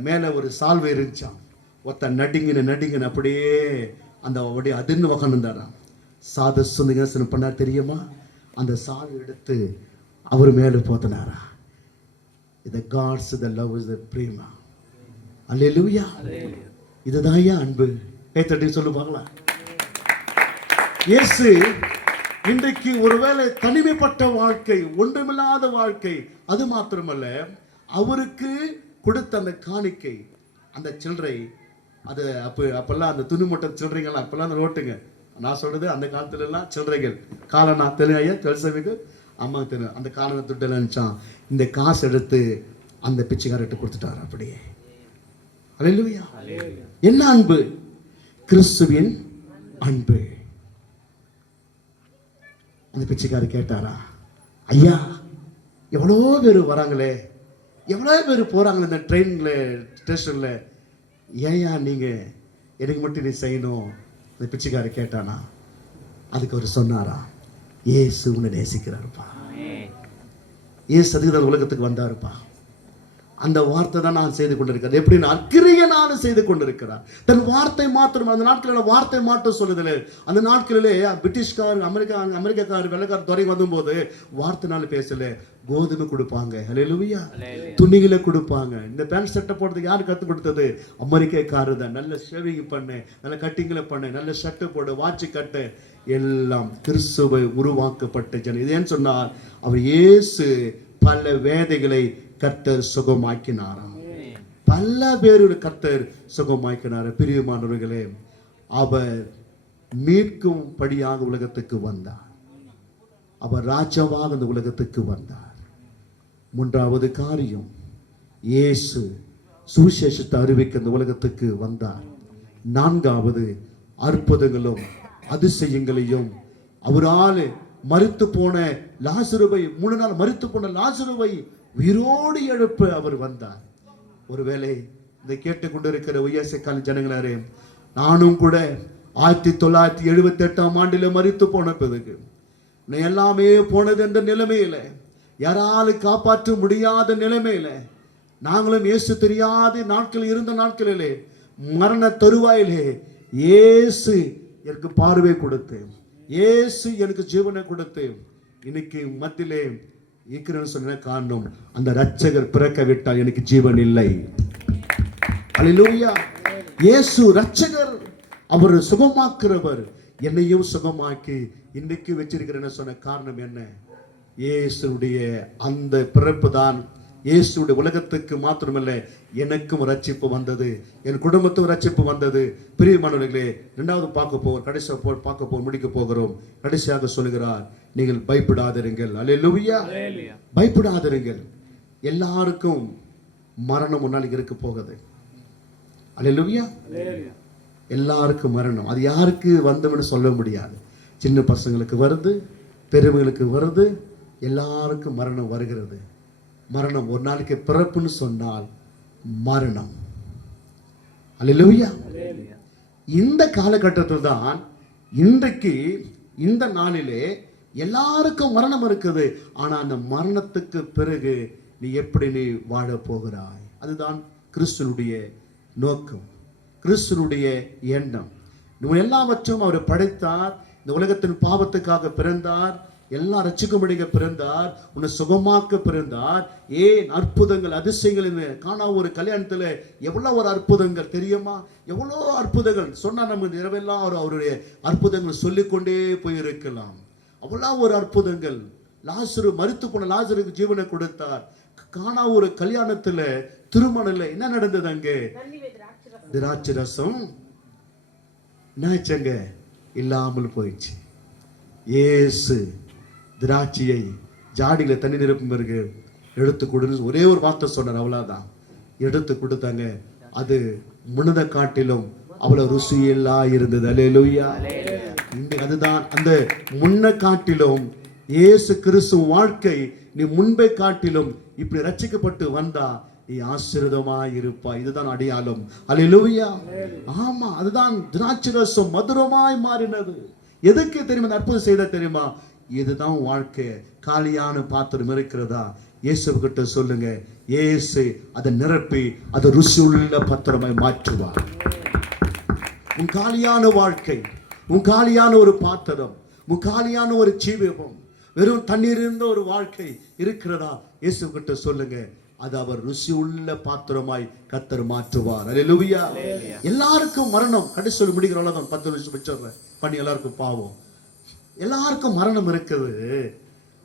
மேல ஒரு சால்வை இருந்துச்சான். ஒருத்த நடிங்கன்னு அப்படியே அந்த அப்படியே அதிர்ந்து உக்காந்துருந்தாராம். சாதர் சுந்தர் பண்ணா தெரியுமா, அந்த சால்வை எடுத்து அவர் மேல போத்தினாரா. இது காட்ஸ் தி லவ் இஸ் தி பிரேமா. அல்லேலூயா. இதுதான் அன்பு. ஏத்தடி சொல்லுவாங்களா? இயேசு இன்றைக்கு ஒருவேளை தனிமைப்பட்ட வாழ்க்கை, ஒன்றுமில்லாத வாழ்க்கை, அது மாத்திரமல்ல அவருக்கு கொடுத்த அந்த காணிக்கை, அந்த சில்லறை, அது அப்பெல்லாம் அந்த துணிமூட்டை சில்லறைங்களாம் அப்பெல்லாம் அந்த ரோட்டுங்க. நான் சொல்றது அந்த காலத்துல எல்லாம் சில்லறைகள். காலனா தெலுங்கையா தெலுசவிக்கு அம்மா தெரியும். அந்த காலன துட்டெல்லாம் நினைச்சான், இந்த காசு எடுத்து அந்த பிச்சைக்காரர்கிட்ட கொடுத்துட்டாரு அப்படியே. அல்லேலூயா. என்ன அன்பு? கிறிஸ்துவின் அன்பு. அந்த பிச்சைக்காரர் கேட்டாரா, ஐயா எவ்வளோ பேர் வராங்களே, எவ்வளோ பேர் போறாங்களே இந்த ட்ரெயின்ல ஸ்டேஷன்ல, ஏயா நீங்க எனக்கு மட்டும் நீ செய்யணும்? அந்த பிச்சைக்காரர் கேட்டானா. அதுக்கு அவர் சொன்னாரா, இயேசு உன்னை நேசிக்கிறாருப்பா, இயேசு அதுக்கு உலகத்துக்கு வந்தாருப்பா. அந்த வார்த்தை தான் நான் செய்து கொண்டிருக்கிறேன். எப்படின்னா அக்கிரியை நானும் செய்து கொண்டிருக்கிறார். தன் வார்த்தை மாத்திரம். அந்த நாட்களில் வார்த்தை மாற்றம் சொல்லுதில்லை. அந்த நாட்களிலே பிரிட்டிஷ்கார், அமெரிக்காக்கார், வெள்ளக்கார் துறை வந்தபோது வார்த்தைனால பேசல, கோதுமை கொடுப்பாங்க, அல்லேலூயா, துணிகளை கொடுப்பாங்க. இந்த பேண்ட் சட்டை போடுறதுக்கு யாரு கற்றுக் கொடுத்தது? அமெரிக்காக்காரர் தான். நல்ல ஷேவிங் பண்ணு, நல்ல கட்டிங்களை பண்ணு, நல்ல ஷர்ட்டு போடு, வாட்சி கட்டு, எல்லாம் கிறிஸ்துவை உருவாக்கப்பட்ட ஜனம். இது ஏன்னு சொன்னால் அவர் இயேசு பல வேதைகளை கர்த்தர் சுகமாக்கினாராம். பல பேருடைய கர்த்தர் சுகமாக்கினார். பிரியமானவர்களே, அவர் மீட்கும் படியாக உலகத்துக்கு வந்தார். அவர் ராஜாவாக இந்த உலகத்துக்கு வந்தார். மூன்றாவது காரியம், இயேசு சுவிசேஷத்தை அறிவிக்க இந்த உலகத்துக்கு வந்தார். நான்காவது, அற்புதங்களும் அதிசயங்களையும் அவரால் மரித்து போன லாசருவை, 3 நாள் மரித்து போன லாசருவை உயிரோடு எழுப்ப அவர் வந்தார். ஒருவேளை இதை கேட்டுக்கொண்டிருக்கிற உயர்சக்கால ஜனங்களே, நானும் கூட 1978ஆம் ஆண்டில மரித்து போன பிறகு எல்லாமே போனது என்ற நிலைமையில, யாராலும் காப்பாற்ற முடியாத நிலைமையில, நாங்களும் இயேசு தெரியாத நாட்கள் இருந்த நாட்களிலே, மரண தருவாயிலே இயேசு எனக்கு பார்வை கொடுத்து, இயேசு எனக்கு ஜீவனை கொடுத்து இன்னைக்கு மத்தியிலே இருக்கிறேன்னு சொன்ன காரணம், அந்த இரட்சகர் பிறக்க விட்டால் எனக்கு ஜீவன் இல்லை. அல்லேலூயா. இயேசு இரட்சகர், அவர் சுகமாக்குறவர். என்னையும் சுகமாக்கி இன்னைக்கு வச்சிருக்கிறேன்னு சொன்ன காரணம் என்ன? இயேசுடைய அந்த பிறப்பு தான். இயேசுடைய உலகத்துக்கு மாத்திரமல்ல, எனக்கும் ரட்சிப்பு வந்தது, என் குடும்பத்துக்கும் ரட்சிப்பு வந்தது. பிரியமானவர்களே, 2வது கடைசியாக பார்க்க போக முடிக்க போகிறோம். கடைசியாக சொல்லுகிறார், நீங்கள் பயப்படாதிருங்கள். அல்லேலூயா. பயப்படாதிருங்கள். எல்லாருக்கும் மரணம் முன்னால் இருக்க போகுது. அல்லேலூயா. எல்லாருக்கும் மரணம். அது யாருக்கு வந்தோம்னு சொல்ல முடியாது. சின்ன பசங்களுக்கு வருது, பெரியவங்களுக்கு வருது, எல்லாருக்கும் மரணம் வருகிறது. மரணம் ஒரு நாளைக்கு பிறப்புன்னு சொன்னால் மரணம். அல்லேலூயா. இந்த காலகட்டத்தில் தான் இன்றைக்கு இந்த நாளிலே எல்லாருக்கும் மரணம் இருக்குது. ஆனா அந்த மரணத்துக்கு பிறகு நீ எப்படி நீ வாழ போகிறாய்? அதுதான் கிறிஸ்துனுடைய நோக்கம், கிறிஸ்துனுடைய எண்ணம். எல்லாவற்றும் அவர் படைத்தார். இந்த உலகத்தின் பாவத்துக்காக பிறந்தார், எல்லாம் ரட்சிக்கும்படியாக பிறந்தார், உன்னை சுகமாக்க பிறந்தார். ஏன் அற்புதங்கள் அதிசயங்கள் காணா ஒரு கல்யாணத்துல எவ்வளவு ஒரு அற்புதங்கள் தெரியுமா? எவ்வளோ அற்புதங்கள் சொன்னா நமக்கு இரவெல்லாம் அவருடைய அற்புதங்கள் சொல்லிக்கொண்டே போயிருக்கலாம். அவ்வளோ ஒரு அற்புதங்கள். லாசரு மரித்து போன லாசருக்கு ஜீவனை கொடுத்தார். காணா ஒரு கல்யாணத்துல திருமணத்துல என்ன நடந்தது? அங்கே திராட்சை ரசம் என்னாச்சங்க? இல்லாமல் போயிடுச்சு. இயேசு திராட்சையை ஜாடியில தண்ணி நிரப்பும் பிறகு எடுத்து கொடுன்னு ஒரே ஒரு வார்த்தை சொன்னார், அவ்வளவுதான். எடுத்து கொடுத்தாங்க. அது முன்னத காட்டிலும் அவ்வளவு ருசியெல்லா இருந்தது. அல்லேலூயா. அதுதான் அந்த முன்ன காட்டிலும் இயேசு கிறிஸ்து வாழ்க்கை நீ முன்பை காட்டிலும் இப்படி ரட்சிக்கப்பட்டு வந்தா நீ ஆசீர்வாதமா இருப்பா. இதுதான் அடையாளம். அல்லேலூயா. ஆமா, அதுதான் திராட்சை ரசம் மதுரமாய் மாறினது. எதுக்கு தெரியுமா அற்புதம் செய்த தெரியுமா? இதுதான் வாழ்க்கை. காலியான பாத்திரம் இருக்கிறதா? இயேசு கிட்ட சொல்லுங்க, இயேசு அதை நிரப்பி அதை ருசி உள்ள பாத்திரமாய் மாற்றுவார். உன் காலியான வாழ்க்கை, உன் காலியான ஒரு பாத்திரம், உன் காலியான ஒரு ஜீவியம், வெறும் தண்ணீர் இருந்த ஒரு வாழ்க்கை இருக்கிறதா? இயேசு கிட்ட சொல்லுங்க, அது அவர் ருசி உள்ள பாத்திரமாய் கர்த்தர் மாற்றுவார். அல்லேலூயா. எல்லாருக்கும் மரணம் கடைசி சொல்லி முடிக்கிறவங்க 10 நிமிஷம் வச்சிடுறேன் பண்ணி. எல்லாருக்கும் பாவம், எல்லாருக்கும் மரணம் இருக்குது.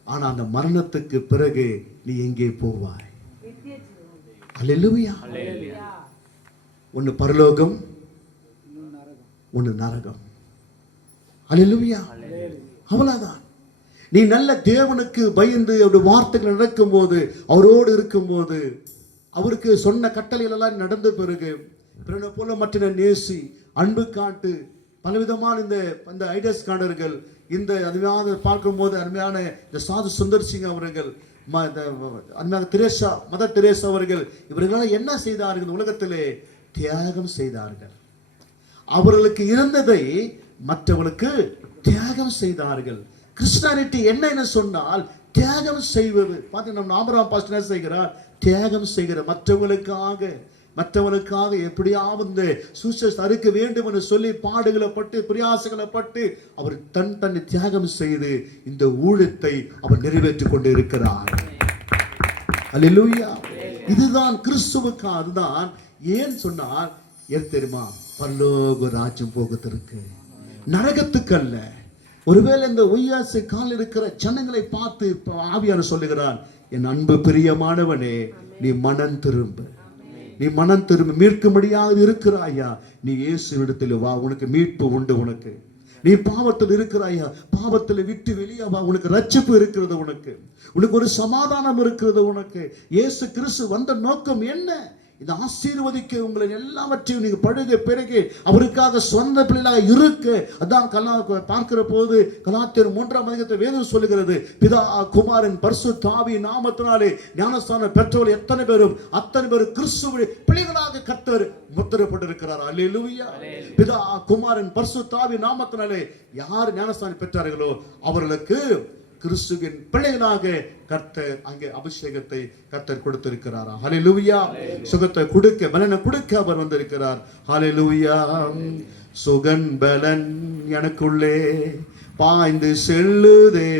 ஆனா அந்த மரணத்துக்கு பிறகு நீ எங்கே போவாய்? அல்லேலூயா. ஒன்னு பரலோகம், ஒன்னு நரகம். அல்லேலூயா. அவ்வளவுதான். நீ நல்ல தேவனுக்கு பயந்து அவருடைய வார்த்தைகள் நடக்கும் போது, அவரோடு இருக்கும் போது, அவருக்கு சொன்ன கட்டளைகள் எல்லாம் நடந்த பிறகு பிறனை போல மற்ற நேசி, அன்பு காட்டு, பலவிதமான இந்த ஐடியாஸ் கார்டர்கள், இந்த அருமையான பார்க்கும்போது அருமையான இந்த சாது சுந்தர் சிங் அவர்கள், அருமையான தெரேசா, மதர் தெரேசா அவர்கள், இவர்களால் என்ன செய்தார்கள்? உலகத்திலே தியாகம் செய்தார்கள். அவர்களுக்கு இருந்ததை மற்றவர்களுக்கு தியாகம் செய்தார்கள். கிறிஸ்டியானிட்டி என்ன சொன்னால் தியாகம் செய்வது. பார்த்தீங்கன்னா ஆபிரகாம் பாஸ்டர் என்ன செய்கிறார்? தியாகம் செய்கிற மற்றவர்களுக்காக எப்படியாவது சுவிசேஷத்தை அறிக்க வேண்டும் என்று சொல்லி பாடுகளை பட்டு பிரயாசங்களை பட்டு அவர் தன்னை தியாகம் செய்து இந்த ஊழியத்தை அவர் நிறைவேற்றிக் கொண்டு இருக்கிறார். அல்லேலூயா. இதுதான் கிறிஸ்துவுக்கு. அதுதான் ஏன் சொன்னால் ஏன் தெரியுமா? பரலோக ராஜ்யம் போகிறதுக்கு, நரகத்துக்கு அல்ல. ஒருவேளை இந்த ஒய்யாசை கால் இருக்கிற ஜனங்களை பார்த்து ஆவியானவர் சொல்லுகிறார், என் அன்பு பிரியமானவனே, நீ மனம் திரும்ப, நீ மனம் திரும்ப, மீட்கும்படியாக இருக்கிறாயா? நீ இயேசுவிடத்தில் வா, உனக்கு மீட்பு உண்டு. உனக்கு நீ பாவத்தில் இருக்கிறாயா? பாவத்தில் விட்டு வெளியே வா, உனக்கு ரட்சிப்பு இருக்கிறது. உனக்கு ஒரு சமாதானம் இருக்கிறது. உனக்கு இயேசு கிறிஸ்து வந்த நோக்கம் என்ன? இது ஆசீர்வதிக்க உங்களை எல்லாவற்றையும் நீங்க பழுக பிறகு அவருக்காக சொந்த பிள்ளைகளாக இருக்க. அதான் பார்க்கிற போது கலாத்தியர் 3ஆம் அதிகாரத்தை வேதம் சொல்லுகிறது, பிதா குமாரன் பரிசுத்த ஆவியின் நாமத்தினாலே ஞானஸ்தானம் பெற்றவர்கள் எத்தனை பேரும் அத்தனை பேரும் கிறிஸ்துவின் பிள்ளைகளாக கர்த்தர் முத்திரப்பட்டிருக்கிறார். அல்லேலூயா. பிதா குமாரன் பரிசுத்த ஆவியின் நாமத்தினாலே யார் ஞானஸ்தானம் பெற்றார்களோ அவர்களுக்கு கிறிஸ்துவின் பிள்ளைகளாக கர்த்தர் அங்கே அபிஷேகத்தை கர்த்தர் கொடுத்திருக்கிறார். ஹல்லேலூயா. சுகத்தை கொடுக்க, பலனை கொடுக்க அவர் வந்திருக்கிறார். ஹல்லேலூயா. சுகன் பலன் எனக்குள்ளே பாய்ந்து செல்லுதே,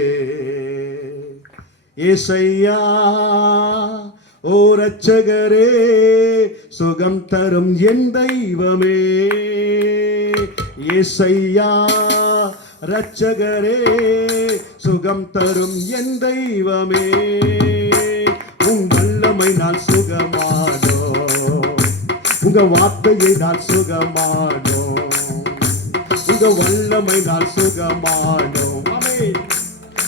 ஏசையா ஓ ரட்சகரே, சுகம் தரும் என் தெய்வமே, ஏசையா ரட்சகரே, சுகம் தரும் என் தெய்வமே, உன் வல்லமை நான் சுகமானோ, உங்க வார்த்தையை நான் சுகமானோ, உங்க வல்லமை நான் சுகமானோ,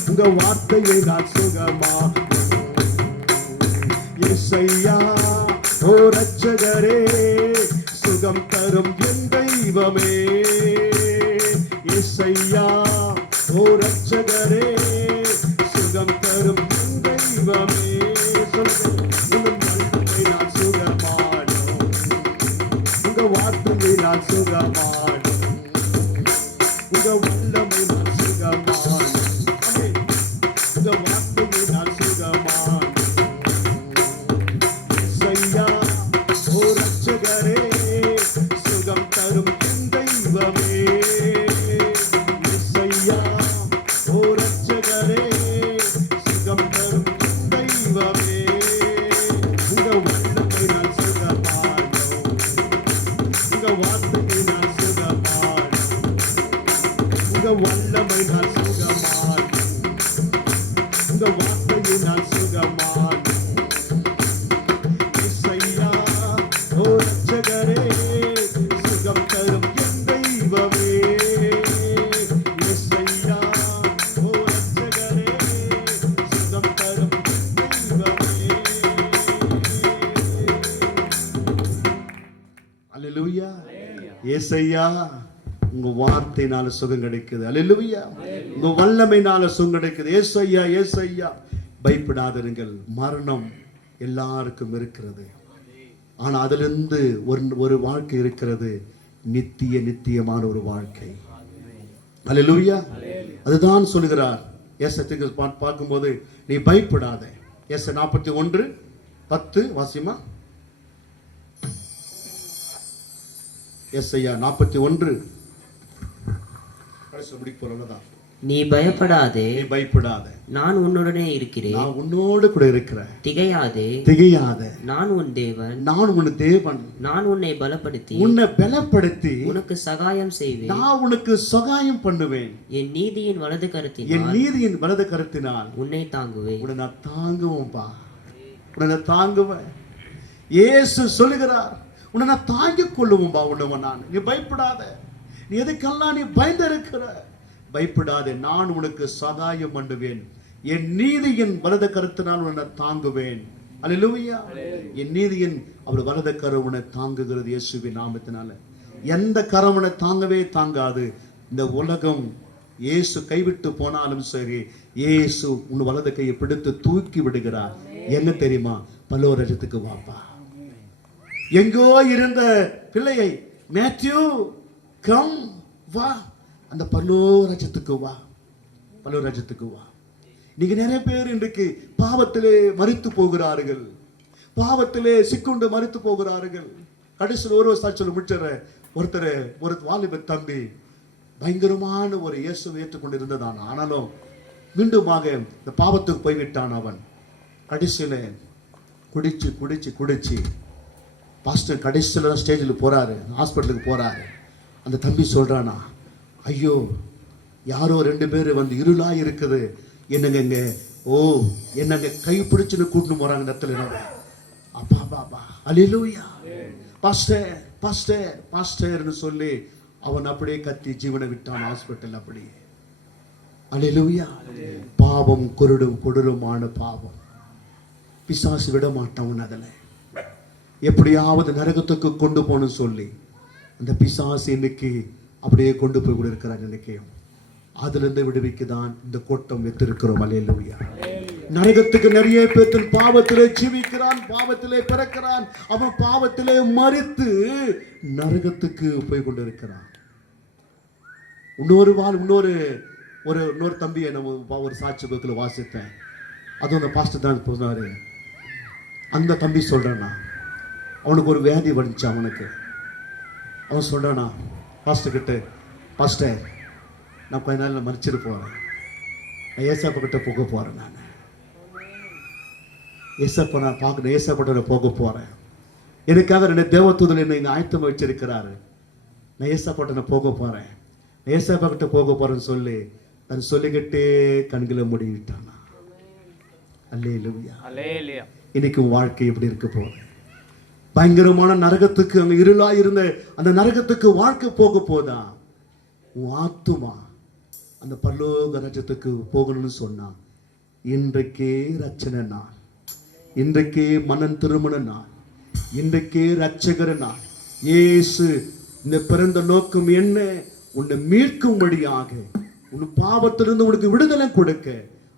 உங்க வார்த்தையை நான் சுகமானோ, இயேசையா ஓ ரட்சகரே, சுகம் தரும் என் தெய்வமே, இயேசையா ஓ ரட்சகரே, சுகம் தரும் என் தெய்வமே, உங்கள் வல்லமை நான் சுகமானோ, உங்க வார்த்தையை நான் சுகமானோ, உங்க வல்லமை நான் சுகமானோ, உங்க வார்த்தையை நான் சுகமானோ, இயேசையா ஓ ரட்சகரே, சுகம் தரும் என் தெய்வமே, வார்த்தையினால் சுகமான், உங்க வல்லமையினால் சுகமான், உங்க வார்த்தையினால் சுகமான். இசையா ஓ ரட்சகரே, சுகம் தரும் என் தெய்வமே. இசையா ஓ ரட்சகரே, சுகம் தரும் என் தெய்வமே. அல்லேலூயா. ஏசையா, உங்க வார்த்தையினால சுகம் கிடைக்குது. அல்லேலூயா. உங்க வல்லமையினால சுகம் கிடைக்குது. ஏசையா, ஏசையா, பயப்படாதிருங்கள். மரணம் எல்லாருக்கும் இருக்கிறது, ஆனா அதிலிருந்து ஒரு வாழ்க்கை இருக்கிறது, நித்தியமான ஒரு வாழ்க்கை. அல்லேலூயா. அதுதான் சொல்லுகிறார் ஏசாயா பார்க்கும்போது, நீ பயப்படாத. ஏசாயா 41:10 வாசிமா. ஏசாயா 41 முடிக்க போறதான். நீ பயப்படாதே, நீ பயப்படாதே, நான் உன்னுடனே இருக்கிறேன். நான் உன்னோடு கூட இருக்கிறேன். திகையாதே, திகையாதே, நான் உன் தேவன். நான் உன் தேவன். நான் உன்னை பலப்படுத்தி, உன்னை பலப்படுத்தி உனக்கு சகாயம் செய்வேன். நான் உனக்கு சகாயம் பண்ணுவேன். என் நீதியின் வலது என் கருத்தினால், நீதியின் வலது கருத்தினால் உன்னை தாங்குவேன். உன்னை நான் தாங்குவேன்பா, உன்னை நான் தாங்குவேன். இயேசு சொல்லுகிறார், உன்னை நான் தாங்கிக் கொள்ளுவேன்பா உன்னவன் நான். நீ பயப்படாத. நீ எதுக்கெல்லாம் நீ பயந்து இருக்கிற, பயப்படாதே, நான் உனக்கு சகாயம் பண்ணுவேன். என் நீதியின் வலது கருத்தினால் உன்னை தாங்குவேன். அல்லேலூயா. என் நீதியின் அவர் வலது கரம் உன்னை தாங்குகிறது இயேசுவின் நாமத்தினால. எந்த கரம் உன்னை தாங்கவே தாங்காது. இந்த உலகம் இயேசு கைவிட்டு போனாலும் சரி, இயேசு உன் வலது கையை பிடித்து தூக்கி விடுகிறார். என்ன தெரியுமா? பரலோகத்துக்கு வாப்பா. எங்கோ இருந்த பிள்ளையை, மேத்யூ கம் வா, அந்த பரலோகத்துக்கு வா, பரலோகத்துக்கு வா. நீங்க நிறைய பேர் இன்றைக்கு பாவத்திலே மரித்து போகிறார்கள், பாவத்திலே சிக்குண்டு மரித்து போகிறார்கள். கடைசியில் ஒரு சாட்சியில் முடிச்சற ஒரு வாலிப தம்பி பயங்கரமான ஒரு இயேசுவை ஏற்றுக்கொண்டு இருந்ததான். ஆனாலும் மீண்டுமாக இந்த பாவத்துக்கு போய்விட்டான். அவன் கடைசியில குடிச்சு குடிச்சு குடிச்சு பாஸ்டர் கடைசியில் தான் ஸ்டேஜில் போறாரு, ஹாஸ்பிட்டலுக்கு போறாரு. அந்த தம்பி சொல்றானா, ஐயோ யாரோ 2 பேர் வந்து இருளா இருக்குது, என்னங்க என்னங்க கை பிடிச்சுன்னு கூட்டின்னு போறாங்க இடத்துல. அப்பா பாபா அல்லேலூயா, பாஸ்டர் பாஸ்டர் பாஸ்டர்னு சொல்லி அவன் அப்படியே கத்தி ஜீவனை விட்டான் ஹாஸ்பிட்டல். அப்படி அல்லேலூயா. பாவம் கொடூரமான பாவம். பிசாசு விட மாட்டான். அதில் எப்படியாவது நரகத்துக்கு கொண்டு போகணும்னு சொல்லி அந்த பிசாசு இன்னைக்கு அப்படியே கொண்டு போய் கூட இருக்கிறாங்க. இன்னைக்கு அதுல இருந்து விடுவிக்கு தான் இந்த கூட்டம் வைத்திருக்கிறோம். அல்லேலூயா. நரகத்துக்கு நிறைய பேர் பாவத்திலே ஜீவிக்கிறான், பாவத்திலே பிறக்கிறான், அவன் பாவத்திலே மரித்து நரகத்துக்கு போய் கொண்டு இருக்கிறான். இன்னொரு தம்பியை நம்ம ஒரு சாட்சி புக்கில் வாசித்தேன். அது அந்த பாஸ்டர் தான் சொன்னாரு. அந்த தம்பி சொல்றானா, அவனுக்கு ஒரு வியாதி வந்துச்சு. அவன் சொல்றானா பாஸ்டர் கிட்ட, பாஸ்டர் நான் கொஞ்ச நாள் மறிச்சிட்டு போறேன், நான் ஏசாப்பா கிட்ட போக போறேன், நான் ஏசாப்பா நான் பார்க்கணும், ஏசாப்பா போக போறேன், எனக்காக 2 தேவதூதர்கள் என்னை இங்கே ஆயத்தம் வச்சிருக்கிறாரு, நான் ஏசாப்பா போக போறேன், ஏசாப்பா கிட்ட போக போறேன்னு சொல்லி நான் சொல்லிக்கிட்டே கண்களை மூடிவிட்டானா. அல்லேலூயா. அல்லேலூயா. இன்னைக்கு வாழ்க்கை எப்படி இருக்க போகுது? பயங்கரமான நரகத்துக்கு, அங்க இருளா இருந்த அந்த நரகத்துக்கு வாழ்க்கை போக போதா? உன் ஆத்துமா அந்த பரலோக ராஜ்யத்துக்கு போகணும்னு சொன்னா இன்றைக்கே ரட்சணை நாள், இன்றைக்கே மனம் திருமண நாள், இன்றைக்கே ரட்சகர நாள். இயேசு இந்த பிறந்த நோக்கம் என்ன? உன்னை மீட்கும்படியாக, உன் பாவத்திலிருந்து உனக்கு விடுதலை கொடுக்க,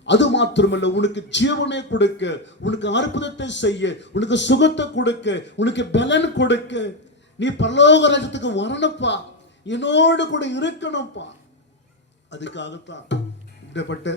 அது மாத்திரமல்ல உனக்கு ஜீவனை கொடுக்க, உனக்கு அற்புதத்தை செய்ய, உனக்கு சுகத்தை கொடுக்க, உனக்கு பலன் கொடுக்க. நீ பரலோக ராஜ்யத்துக்கு வரணும்ப்பா, என்னோடு கூட இருக்கணும்ப்பா. அதுக்காகத்தான் இப்படிப்பட்ட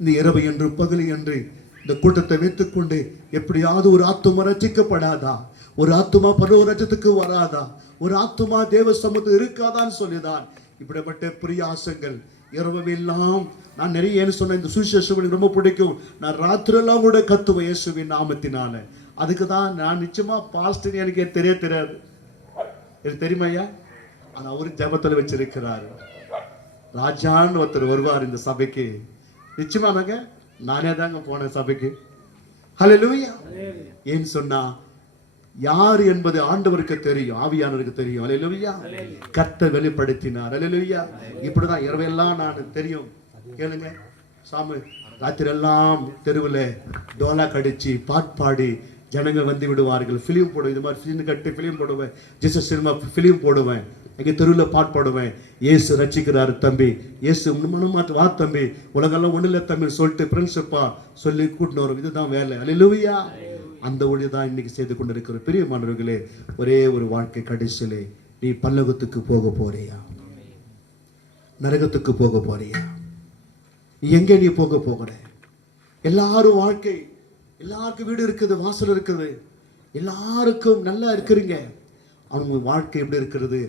இந்த இரவு என்று பகல் என்று இந்த கூட்டத்தை வைத்துக்கொண்டு எப்படியாவது ஒரு ஆத்துமா ரட்சிக்கப்படாதா, ஒரு ஆத்துமா பரலோக ராஜ்யத்துக்கு வராதா, ஒரு ஆத்துமா தேவ சமூகத்தில் இருக்காதான்னு சொல்லிதான் இப்படிப்பட்ட பிரியாசங்கள் இரவெல்லாம். நான் நிறைய என்ன சொன்ன, இந்த சுவிசேஷம் எனக்கு ரொம்ப பிடிக்கும். நான் ராத்திரெல்லாம் கூட கத்துவேன் இயேசுவின் நாமத்தினால. அதுக்கு தான் நான் நிச்சயமா பாஸ்டர் எனக்கு தெரியாது. இது தெரியுமா ஐயா? ஆனா அவரு ஜெபத்துல வச்சிருக்கிறாரு. ராஜான்னு ஒருத்தர் வருவார் இந்த சபைக்கு. நிச்சயமானாங்க நானே தாங்க போனேன் சபைக்கு. ஹல்லேலூயா. ஏன் சொன்னா யார் என்பது ஆண்டவருக்கு தெரியும், ஆவியானவருக்கு தெரியும். ஹல்லேலூயா. கர்த்தர் வெளிப்படுத்தினார். ஹல்லேலூயா. இப்படிதான் இரவெல்லாம் நான் தெரியும். கேளுங்க சாமி, ராத்திரி எல்லாம் தெருவில் டோலா கடிச்சு பாட்பாடி ஜனங்கள் வந்து விடுவார்கள். ஃபிலிம் போடுவேன், இது மாதிரி ஃபிலிம் கட்டி ஃபிலிம் போடுவேன், ஜீசஸ் சினிமா ஃபிலிம் போடுவேன், எங்க தெருவில் பாட்பாடுவேன். இயேசு ரட்சிக்கிறாரு தம்பி, இயேசு மனமாற்று வா தம்பி, உலகெல்லாம் ஒண்ணு இல்லை தம்பி சொல்லிட்டு பிரின்சிப்பா சொல்லி கூட்டின்னு வரும். இதுதான் வேலை. ஹல்லேலூயா. அந்த ஒளி தான் இன்னைக்கு செய்து கொண்டிருக்கிற பிரியமானவர்களே. ஒரே ஒரு வாழ்க்கை, கடைசியிலே நீ பல்லவத்துக்கு போக போறியா, நரகத்துக்கு போக போறியா? எங்கே நீ போக போகிற? எல்லாரும் வாழ்க்கை, எல்லாருக்கும் வீடு இருக்குது, வாசல் இருக்குது, எல்லாருக்கும் நல்லா இருக்கிறீங்க. அவங்க வாழ்க்கை எப்படி இருக்கிறது?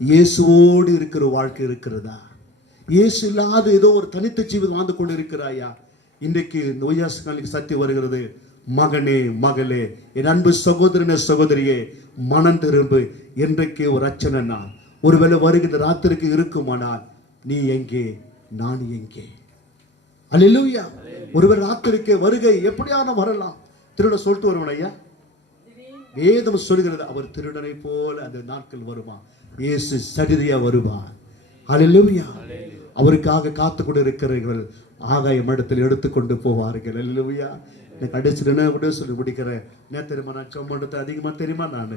இயேசுவோடு இருக்கிற வாழ்க்கை இருக்கிறதா? இயேசு இல்லாத ஏதோ ஒரு தனித்த ஜீவிதம் வாழ்ந்து கொண்டு இருக்கிறாயா? இன்றைக்கு நோயாசனாலிக்கு சத்தியம் வருகிறது. மகனே மகளே, என் அன்பு சகோதரனே சகோதரியே, மனம் திரும்பு. இன்றைக்கு ஒரு அச்சனை நான் ஒருவேளை வருகின்ற ராத்திரிக்கு இருக்குமானால் நீ எங்கே, நான் எங்கே? அல்லேலூயா. ஒருவர் ராத்திரிக்கு வருகை எப்படியான வரலாம்? திருடன் சொல்லிட்டு வருவன் ஐயா. வேதம் சொல்கிறது அவர் திருடனை போல அந்த நாட்கள் வருமா. இயேசு சடிதியா வருவார். அல்லேலூயா. அவருக்காக காத்து கொண்டு இருக்கிறவர்கள் ஆகாய மடத்தில் எடுத்துக்கொண்டு போவார்கள். அல்லேலூயா. எனக்கு அடிச்சுடுன்னு கூட சொல்லி பிடிக்கிறேன். என்ன தெரியுமா, நான் சோம்படுத்த அதிகமாக தெரியுமா, நான்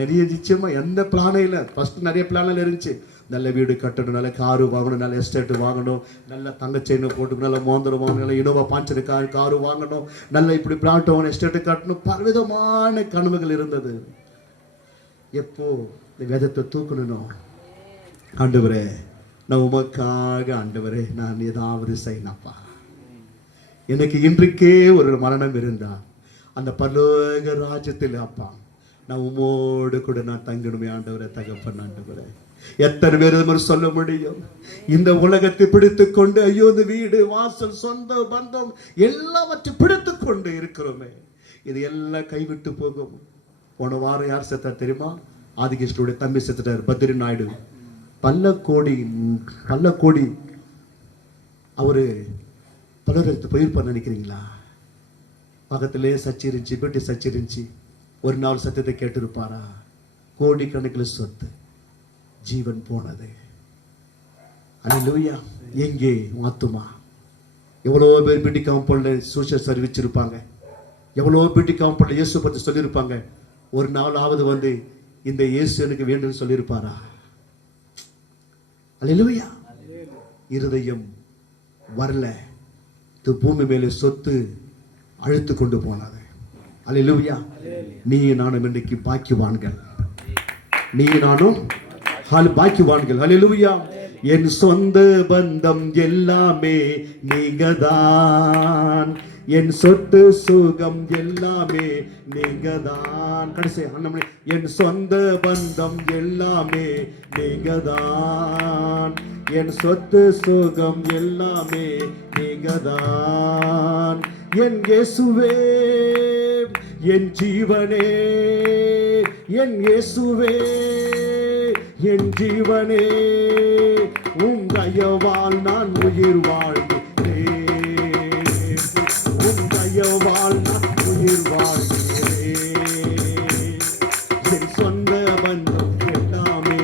நிறைய நிச்சயமா எந்த பிளானே இல்லை. ஃபர்ஸ்ட் நிறைய பிளானில் இருந்துச்சு. நல்ல வீடு கட்டணும், நல்ல காரு வாங்கணும், நல்ல எஸ்டேட்டு வாங்கணும், நல்ல தங்கச்செயினை போட்டு நல்ல மோந்திரம் வாங்கணும், நல்ல இனோவா பாஞ்சு காரு வாங்கணும், நல்ல இப்படி பிளாட் வாங்கணும், எஸ்டேட்டு கட்டணும், பலவிதமான கனவுகள் இருந்தது. எப்போ இந்த வேதத்தை தூக்கணும், ஆண்டவரே நான் உமக்காக, ஆண்டவரே நான் ஏதாவது செய்யணப்பா, எனக்கு இன்றைக்கே ஒரு மரணம் இருந்தா அந்த பரலோக ராஜ்யத்தில் அப்பா நான் உமோடு கூட நான் தங்கணுமே ஆண்டவரே, தகப்பன் ஆண்டவரே. எத்தனை பேர் சொல்ல முடியும்? இந்த உலகத்தை பிடித்து கொண்டு ஐயோ இந்த வீடு வாசல் சொந்த பந்தம் எல்லாவற்றையும் பிடித்து கொண்டு இருக்கிறோமே, இது எல்லாம் கைவிட்டு போகும். போன வாரம் யார் செத்தா தெரியுமா? ஆதிகிருஷ்ணனுடைய தம்பி செத்துட்டார், பத்ரி நாயுடு. பல்லக்கோடி அவரு பலருக்கு போயிருப்பார் நினைக்கிறீங்களா? பக்கத்திலே சர்ச்சை இருந்துச்சு, பெட்டி சர்ச்சை இருந்துச்சு. ஒரு நாள் சத்தியத்தை கேட்டிருப்பாரா? கோடி கணக்கில் சொத்து, ஜீவன் போனது. அல்லேலூயா. எங்கே ஆத்துமா? எவ்வளோ பேர் பிடி காம்பவுண்ட்ல சோஷியல் சர்வீஸ் இருப்பாங்க, எவ்வளோ பிடி காம்பவுண்ட்ல இயேசு பற்றி சொல்லியிருப்பாங்க. ஒரு நாளாவது வந்து இந்த இயேசு எனக்கு வேண்டும் சொல்லியிருப்பாரா? அல்லேலூயா. இருதயம் வரல, பூமி மேலே சொத்து அழுத்து கொண்டு போனது. அல்லேலூயா. நீ நானும் இன்றைக்கு பாக்கியவான்கள், நீ நானும் பாக்கியவான்கள். அல்லேலூயா. என் சொந்த பந்தம் எல்லாமே நீங்கதான், என் சொத்து சுகம் எல்லாமே நீங்கதான். கடைசி என் சொந்த பந்தம் எல்லாமே நீங்கதான், என் சொத்து சுகம் எல்லாமே நீங்கதான். என் இயேசுவே என் ஜீவனே, என் இயேசுவே என் ஜீவனே, உம் தயவால் நான் உயிர் வாழ்கிறேன், உம் தயவால் நான் உயிர் வாழ்கிறேன். என் சொந்த பந்தம் எல்லாமே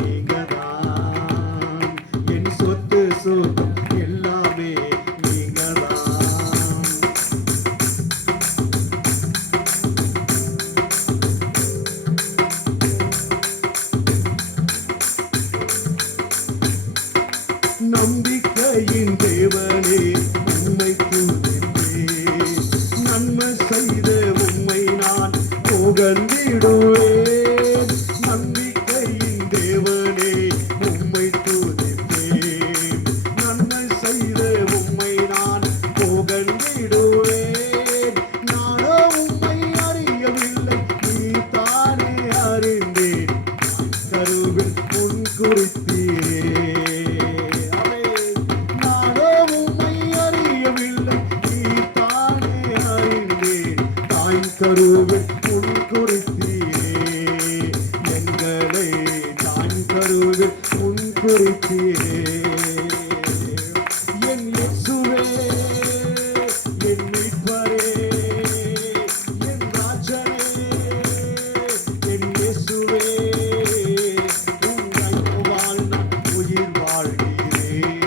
நீங்கதான், என் சொத்து சுகம் எல்லாமே நீங்கதான். நம்பிக்கையின் தேவனே உம்மை துதிப்பேன், நன்மை செய்த உம்மை நான் புகழ்ந்திடுவேன். நம்பிக்கையின் தேவனே உம்மை துதிப்பேன், நன்மை செய்த உம்மை நான் புகழ்ந்திடுவேன். நானோ உம்மை அறியவில்லை, நீ தானே அறிந்தேன், கருவில் முன் குறித்தீரே. கருவில் முன் குறித்தீரே, எங்களை குறித்தீரே. என் இயேசுவே, என் மீட்பரே, என் ராஜனே, என் இயேசுவே, உம் தயவால் நான் உயிர் வாழ்கிறேன்.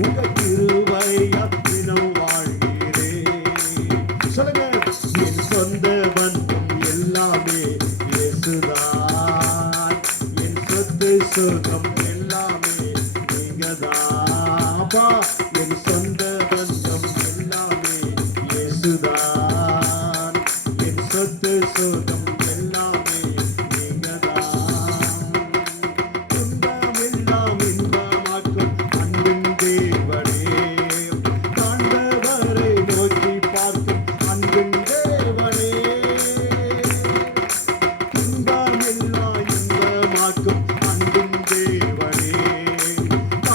உங்க கிருபையால் தினம் வாழ்கிறேன். சொல்லுங்க. என் சொந்த பந்தம் எல்லாமே இயேசுதான். என் சொத்து சுகம் எல்லாமே நீங்கதாப்பா. என் சொந்த பந்தம் எல்லாமே இயேசுதான். என் சொத்து சுகம் எல்லாமே நீங்கதான். துன்பமெல்லாம் இன்பமாக்கும் அன்பின் தேவனே, ஆண்டவரை நோக்கி பார்க்கும் அன்பின் தேவனே. துன்பமெல்லாம் இன்பமாக்கும் அன்பின் தேவனே,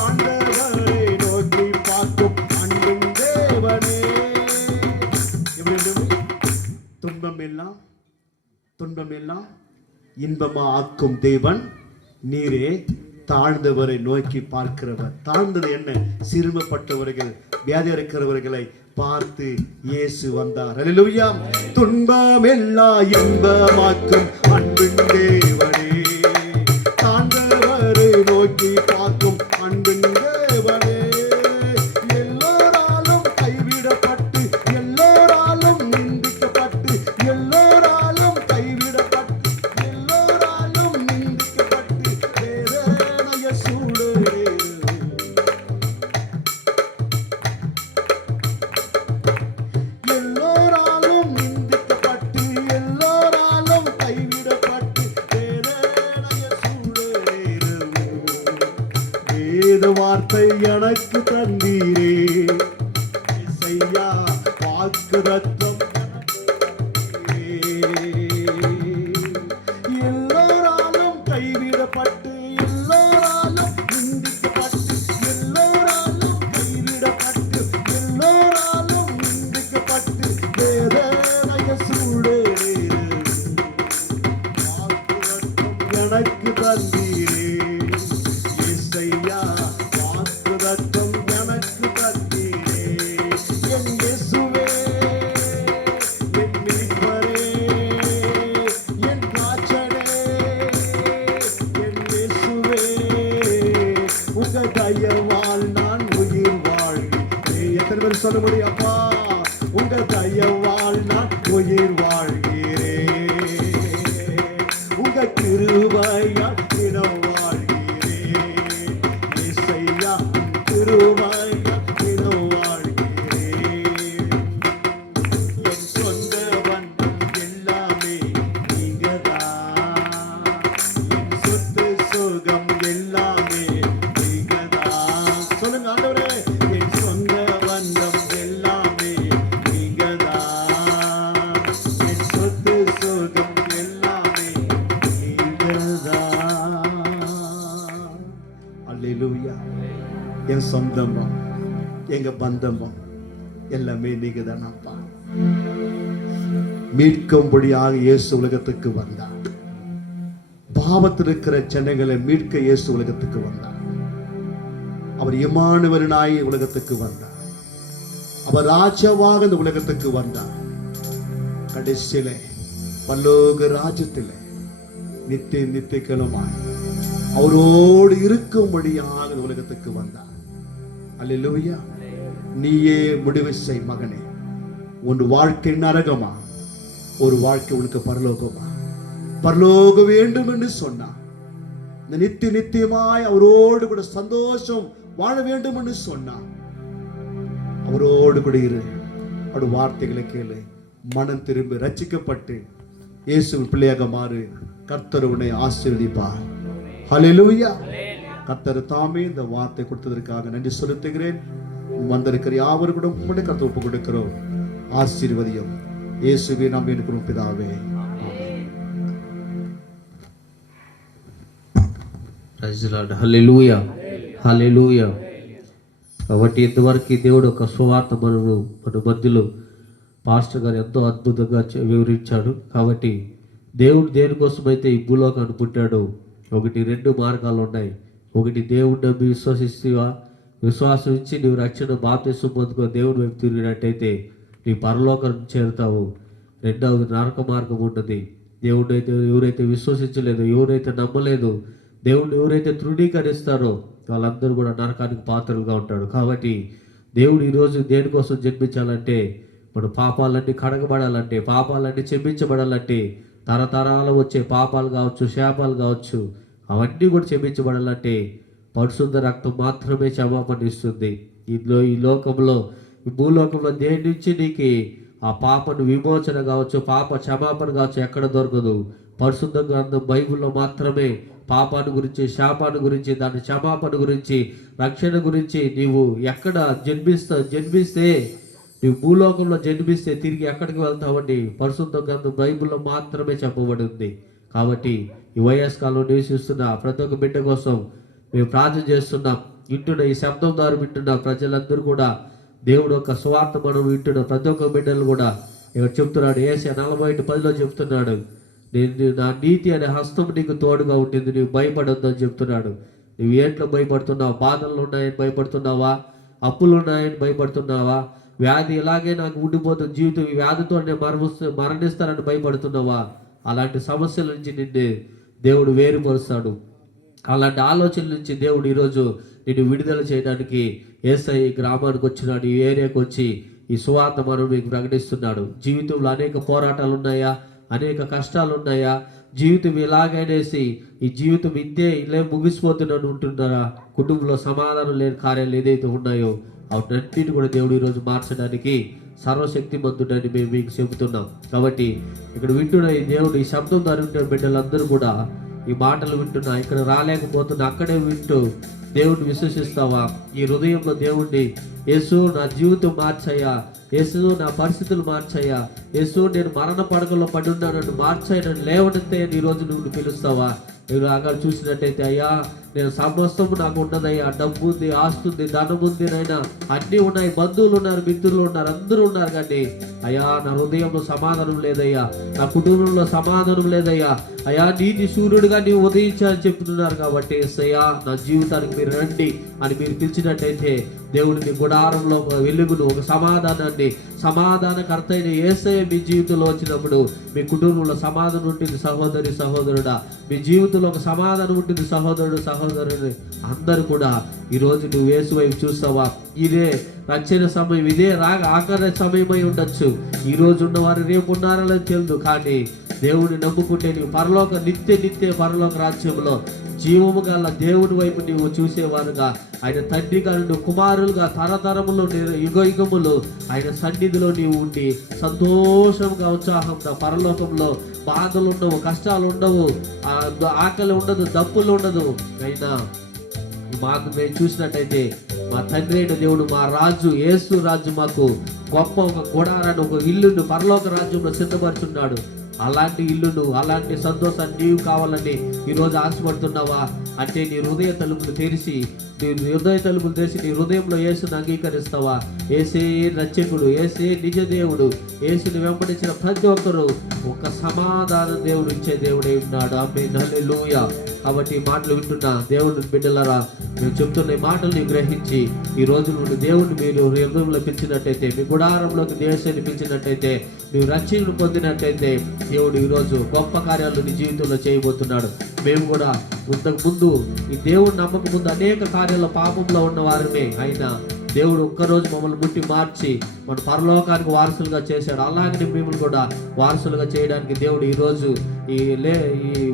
ஆண்டவரை நோக்கி பார்க்கும் அன்பின் தேவனே. எப்படி துன்பமெல்லாம் இன்பமா ஆக்கும் தேவன் நீரே, தாழ்ந்தவரை நோக்கி பார்க்கிறவர். தாழ்ந்தது என்ன? சிறுமப்பட்டவர்கள், வியாதி இருக்கிறவர்களை பார்த்து இயேசு வந்தார். அல்லேலூயா. துன்பமெல்லாம் இன்பமாக்கும் அன்பின் தேவனே, தாழ்ந்தவரை நோக்கி பார்க்கும் அன்பின் தேவனே. எல்லோராலும் கைவிடப்பட்டு, எல்லோராலும் நிந்திக்கப்பட்டு, எல்லோராலும் கைவிடப்பட்டு, எல்லோராலும் நிந்திக்கப்பட்டு வேதனைய சூழலே. எல்லோராலும் நிந்திக்கப்பட்டு, எல்லோராலும் கைவிடப்பட்டு வேதனைய சூழலே. வேத வார்த்தை எனக்கு தந்தீரே இசையா, வாக்குத்தத்தம் எல்லோராலும் கைவிடப்பட்டு, எல்லோராலும் நிந்திக்கப்பட்டு, எல்லோராலும் கைவிடப்பட்டு, எல்லோராலும் நிந்திக்கப்பட்டு வேதனைய சூழலே. வாக்குத்தத்தம் எனக்கு தந்தீரே இசையா, வாக்குத்தத்தம் எனக்கு தந்தீரே. என் இயேசுவே, என் மீட்பரே, என் ராஜனே, என் இயேசுவே, உங்க தயவால் நான் உயிர் வாழ்கிறேன். எத்தனை பேர் சொல்ல முடியும்? அப்பா, உங்க தயவால் நான் உயிர் வாழ்கிறேன். உங்க கிருபையால் தினம் வாழ்கிறேன். இசையா, கிருபையால் தினம் வாழ்கிறேன். என் சொந்த பந்தம் எல்லாமே நீங்கதான். என் சொத்து சுகம் எல்லாமே நீங்கதான். சொல்லுங்க ஆண்டவரே. என் சொந்த பந்தம் எல்லாமே நீங்கதான். என் சொத்து சுகம் எல்லாமே நீங்கதான். அல்லேலூயா. என் சொந்தமா, எங்க பந்தமா எல்லாமே நீங்கதான் அப்பா. மீட்கும்படியாக இயேசு உலகத்துக்கு வந்தார். பாவத்தில் இருக்கிற ஜனங்களை மீட்க இயேசு உலகத்துக்கு வந்தார். அவர் இம்மானுவேலனாய் உலகத்துக்கு வந்தார். அவர் ராஜாவாக இந்த உலகத்துக்கு வந்தார். கடைசியிலே பரலோக ராஜ்யத்திலே நித்திய நித்தியங்களுமாய் அவரோடு இருக்கும்படியாக இந்த உலகத்துக்கு வந்தார். அல்லேலூயா. நீயே முடிவு செய் மகனே. உன் வாழ்க்கை நரகமா, ஒரு வாழ்க்கை உனக்கு பரலோகமா? பரலோக வேண்டும் என்று சொன்னார். இந்த நித்திய நித்தியமாய் அவரோடு கூட சந்தோஷம் வாழ வேண்டும் என்று சொன்னார். அவரோடு கூட இரு. அவருடைய வார்த்தைகளை கேளு. மனம் திரும்பி ரட்சிக்கப்பட்டு இயேசுவின் பிள்ளையாக மாறு. கர்த்தர் உன்னை ஆசீர்வதிப்பார். ஹல்லேலூயா. கர்த்தர் தாமே இந்த வார்த்தை கொடுத்ததற்காக நன்றி செலுத்துகிறேன். வந்திருக்கிற யாவரும் கூட உம்முடைய கர்த்தர் ஒப்பு கொடுக்கிறோம். ஆசீர்வதியும் இயேசுவே நாம் இருக்கிறோம் பிதாவே. హల్లెలూయా హల్లెలూయా. కాబట్టి ఇంతవరకు దేవుడు ఒక సువార్త మన మధ్యలో పాస్టర్ గారు ఎంతో అద్భుతంగా వివరించాడు. కాబట్టి దేవుడు దేనికోసమైతే ఈ భూలోకాన్ని పుట్టాడో ఒకటి 2 మార్గాలు ఉన్నాయి. ఒకటి దేవుడు నమ్మి విశ్వసిస్తావా, విశ్వాసం ఇచ్చి నువ్వు రక్షణ బాప్తిసం పొందుకో దేవుని వైపు తిరిగినట్టయితే నీ పరలోకం చేరుతావు. రెండవది నరక మార్గం ఉంటుంది. దేవుడైతే ఎవరైతే విశ్వసించలేదు, ఎవరైతే నమ్మలేదు, దేవుడిని ఎవరైతే తృణీకరిస్తారో వాళ్ళందరూ కూడా నరకానికి పాత్రలుగా ఉంటాడు. కాబట్టి దేవుడు ఈరోజు దేనికోసం జన్మించాలంటే మన పాపాలన్నీ కడగబడాలంటే, పాపాలన్నీ క్షమించబడాలంటే, తరతరాలు వచ్చే పాపాలు కావచ్చు, శాపాలు కావచ్చు, అవన్నీ కూడా క్షమించబడాలంటే పరిశుద్ధ రక్తం మాత్రమే క్షమాపణ ఇస్తుంది. ఈ లోకంలో, ఈ భూలోకంలో దేని నుంచి నీకు ఆ పాపను విమోచన కావచ్చు, పాప క్షమాపణ కావచ్చు ఎక్కడ దొరకదు. పరిశుద్ధ గ్రంథం బైబిల్లో మాత్రమే పాపాన్ని గురించి, శాపాన్ని గురించి, దాని క్షమాపణ గురించి, రక్షణ గురించి నీవు ఎక్కడ జన్మిస్తే నీవు భూలోకంలో జన్మిస్తే తిరిగి ఎక్కడికి వెళ్తావండి? పరిశుద్ధ గ్రంథం బైబిల్లో మాత్రమే చెప్పబడి ఉంది. కాబట్టి ఈ వయస్కాలంలో నివసిస్తున్న ప్రతి ఒక్క బిడ్డ కోసం మేము ప్రార్థన చేస్తున్నాం. ఈ శబ్దం ద్వారా వింటున్న ప్రజలందరూ కూడా దేవుడు ఒక సువార్త మనం వింటున్న ప్రతి ఒక్క బిడ్డలు కూడా ఇక్కడ చెప్తున్నాడు. యేసయ్య 40:10 చెప్తున్నాడు, నేను నా నీతి అనే హస్తం నీకు తోడుగా ఉంటుంది, నీవు భయపడొద్దు అని చెప్తున్నాడు. నువ్వు ఏంట్లో భయపడుతున్నావు? బాధలు ఉన్నాయని భయపడుతున్నావా? అప్పులు ఉన్నాయని భయపడుతున్నావా? వ్యాధి ఇలాగే నాకు ఉండిపోతుంది, జీవితం ఈ వ్యాధితో నేను మరణిస్తానని భయపడుతున్నావా? అలాంటి సమస్యల నుంచి నిన్ను దేవుడు వేరుపరుస్తాడు. అలాంటి ఆలోచనల నుంచి దేవుడు ఈరోజు నిన్ను విడుదల చేయడానికి యేసయ్య గ్రామానికి వచ్చినాడు, ఈ ఏరియాకి వచ్చి ఈ సువార్త మనం మీకు ప్రకటిస్తున్నాడు. జీవితంలో అనేక పోరాటాలు ఉన్నాయా? అనేక కష్టాలు ఉన్నాయా? జీవితం ఇలాగనేసి ఈ జీవితం ఇలా ముగిసిపోతున్నాను ఉంటున్నారా? కుటుంబంలో సమాధానం లేని కార్యాలు ఏదైతే ఉన్నాయో అవన్నిటిని కూడా దేవుడు ఈరోజు మార్చడానికి సర్వశక్తిమంతుడని మేము మీకు చెబుతున్నాం. కాబట్టి ఇక్కడ వింటున్న ఈ దేవుడు ఈ శబ్దం ద్వారా వింటున్న బిడ్డలందరూ కూడా ఈ మాటలు వింటున్నా, ఇక్కడ రాలేకపోతున్నా, అక్కడే వింటూ దేవుడిని విశ్వసిస్తావా? ఈ హృదయంలో దేవుణ్ణి, యేసు నా జీవితం మార్చయ్యా, యేసు నా పరిస్థితులు మార్చయ్యా, యేసు నేను మరణ పడకలో పడి ఉన్నాను మార్చాయి, నన్ను లేవనెత్తే ఈరోజు నువ్వు పిలుస్తావా? మీరు అక్కడ చూసినట్టయితే, అయ్యా నేను సమస్తము నాకు ఉన్నదయ్యా, డబ్బు ఉంది, ఆస్తి ఉంది, ధనం ఉంది, నైనా అన్నీ ఉన్నాయి, బంధువులు ఉన్నారు, మిత్రులు ఉన్నారు, అందరూ ఉన్నారు, కానీ అయ్యా నా హృదయంలో సమాధానం లేదయ్యా, నా కుటుంబంలో సమాధానం లేదయ్యా, అయ్యా నీతి సూర్యుడుగా నీవు ఉదయించాలని చెప్తున్నారు. కాబట్టి యేసయ్యా నా జీవితానికి మీరు రండి అని మీరు పిలిచినట్టయితే దేవుడిని గుడారంలో ఒక వెలుగును, ఒక సమాధానకర్త అయిన యేసయ్య మీ జీవితంలో వచ్చినప్పుడు మీ కుటుంబంలో సమాధానం ఉంటుంది. సహోదరి సహోదరుడా, మీ జీవితంలో ఒక సమాధానం ఉంటుంది. సహోదరుడు సహోదరుడు అందరూ కూడా ఈరోజు నువ్వు యేసు వైపు చూస్తావా? ఇదే రక్షణ సమయం, ఇదే ఆఖరి సమయమై ఉండొచ్చు. ఈ రోజు ఉన్నవారు రేపు ఉన్నారని తెలియదు, కానీ దేవుడిని నమ్ముకుంటే నీవు నిత్య పరలోక రాజ్యంలో జీవము గల దేవుని వైపు నీవు చూసేవారుగా, ఆయన తండ్రిగా నువ్వు కుమారులుగా తరతరములు యుగములు ఆయన సన్నిధిలో నీవు ఉండి సంతోషంగా ఉత్సాహంగా పరలోకంలో బాధలు ఉండవు, కష్టాలు ఉండవు, ఆకలి ఉండదు, దప్పులు ఉండదు. అయినా మాకు మేము చూసినట్టయితే మా తండ్రి అయిన దేవుడు, మా రాజు యేసు రాజు మాకు గొప్ప ఒక గుడారాన్ని, ఒక ఇల్లును పరలోక రాజ్యంలో సిద్ధపరుచున్నాడు. అలాంటి ఇల్లును, అలాంటి సంతోషాన్ని నీవు కావాలని ఈరోజు ఆశపడుతున్నావా? అంటే నీ హృదయ తలుపులు తెరిచి నీ హృదయంలో యేసుని అంగీకరిస్తావా? యేసే రక్షకుడు, యేసే నిజ దేవుడు, యేసుని వెంబడించిన ప్రతి ఒక్కరూ ఒక సమాధాన దేవుడు ఇచ్చే దేవుడై ఉన్నాడు. ఆమేన్, హల్లెలూయా. కాబట్టి ఈ మాటలు వింటున్న దేవుని బిడ్డలారా, మేము చెప్తున్న ఈ మాటల్ని గ్రహించి ఈ రోజు నుండి దేవుడిని మీరు హృదయంలో పిలిచినట్టయితే, మీ గుడారంలోకి దేశాన్ని పిలిచినట్టయితే, మీరు రక్షణ పొందినట్టయితే దేవుడు ఈరోజు గొప్ప కార్యాలు నీ జీవితంలో చేయబోతున్నాడు. మేము కూడా ఇంతకు ముందు ఈ దేవుడిని నమ్మక ముందు అనేక కార్యాల పాపంలో ఉన్న వారమే. అయినా దేవుడు ఒక్కరోజు మమ్మల్ని ముట్టి మార్చి మన పరలోకానికి వారసులుగా చేశాడు. అలాగే మిమ్మల్ని కూడా వారసులుగా చేయడానికి దేవుడు ఈరోజు ఈ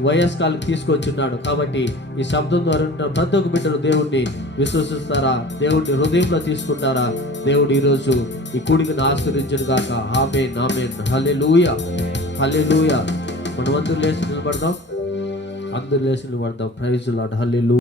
వయస్కాలకు తీసుకొచ్చున్నాడు. కాబట్టి ఈ శబ్దం ద్వారా ప్రతి ఒక్క బిడ్డలు దేవుడిని విశ్వసిస్తారా? దేవుడిని హృదయంలో తీసుకుంటారా? దేవుడు ఈరోజు ఈ కూడికను ఆశీర్వదించును గాక. ఆమేన్, ఆమేన్, హల్లెలూయా, హల్లెలూయా. మనం అందరూ లేచి నిలబడదాం. ప్రైజ్ లార్డ్, హల్లెలూయా.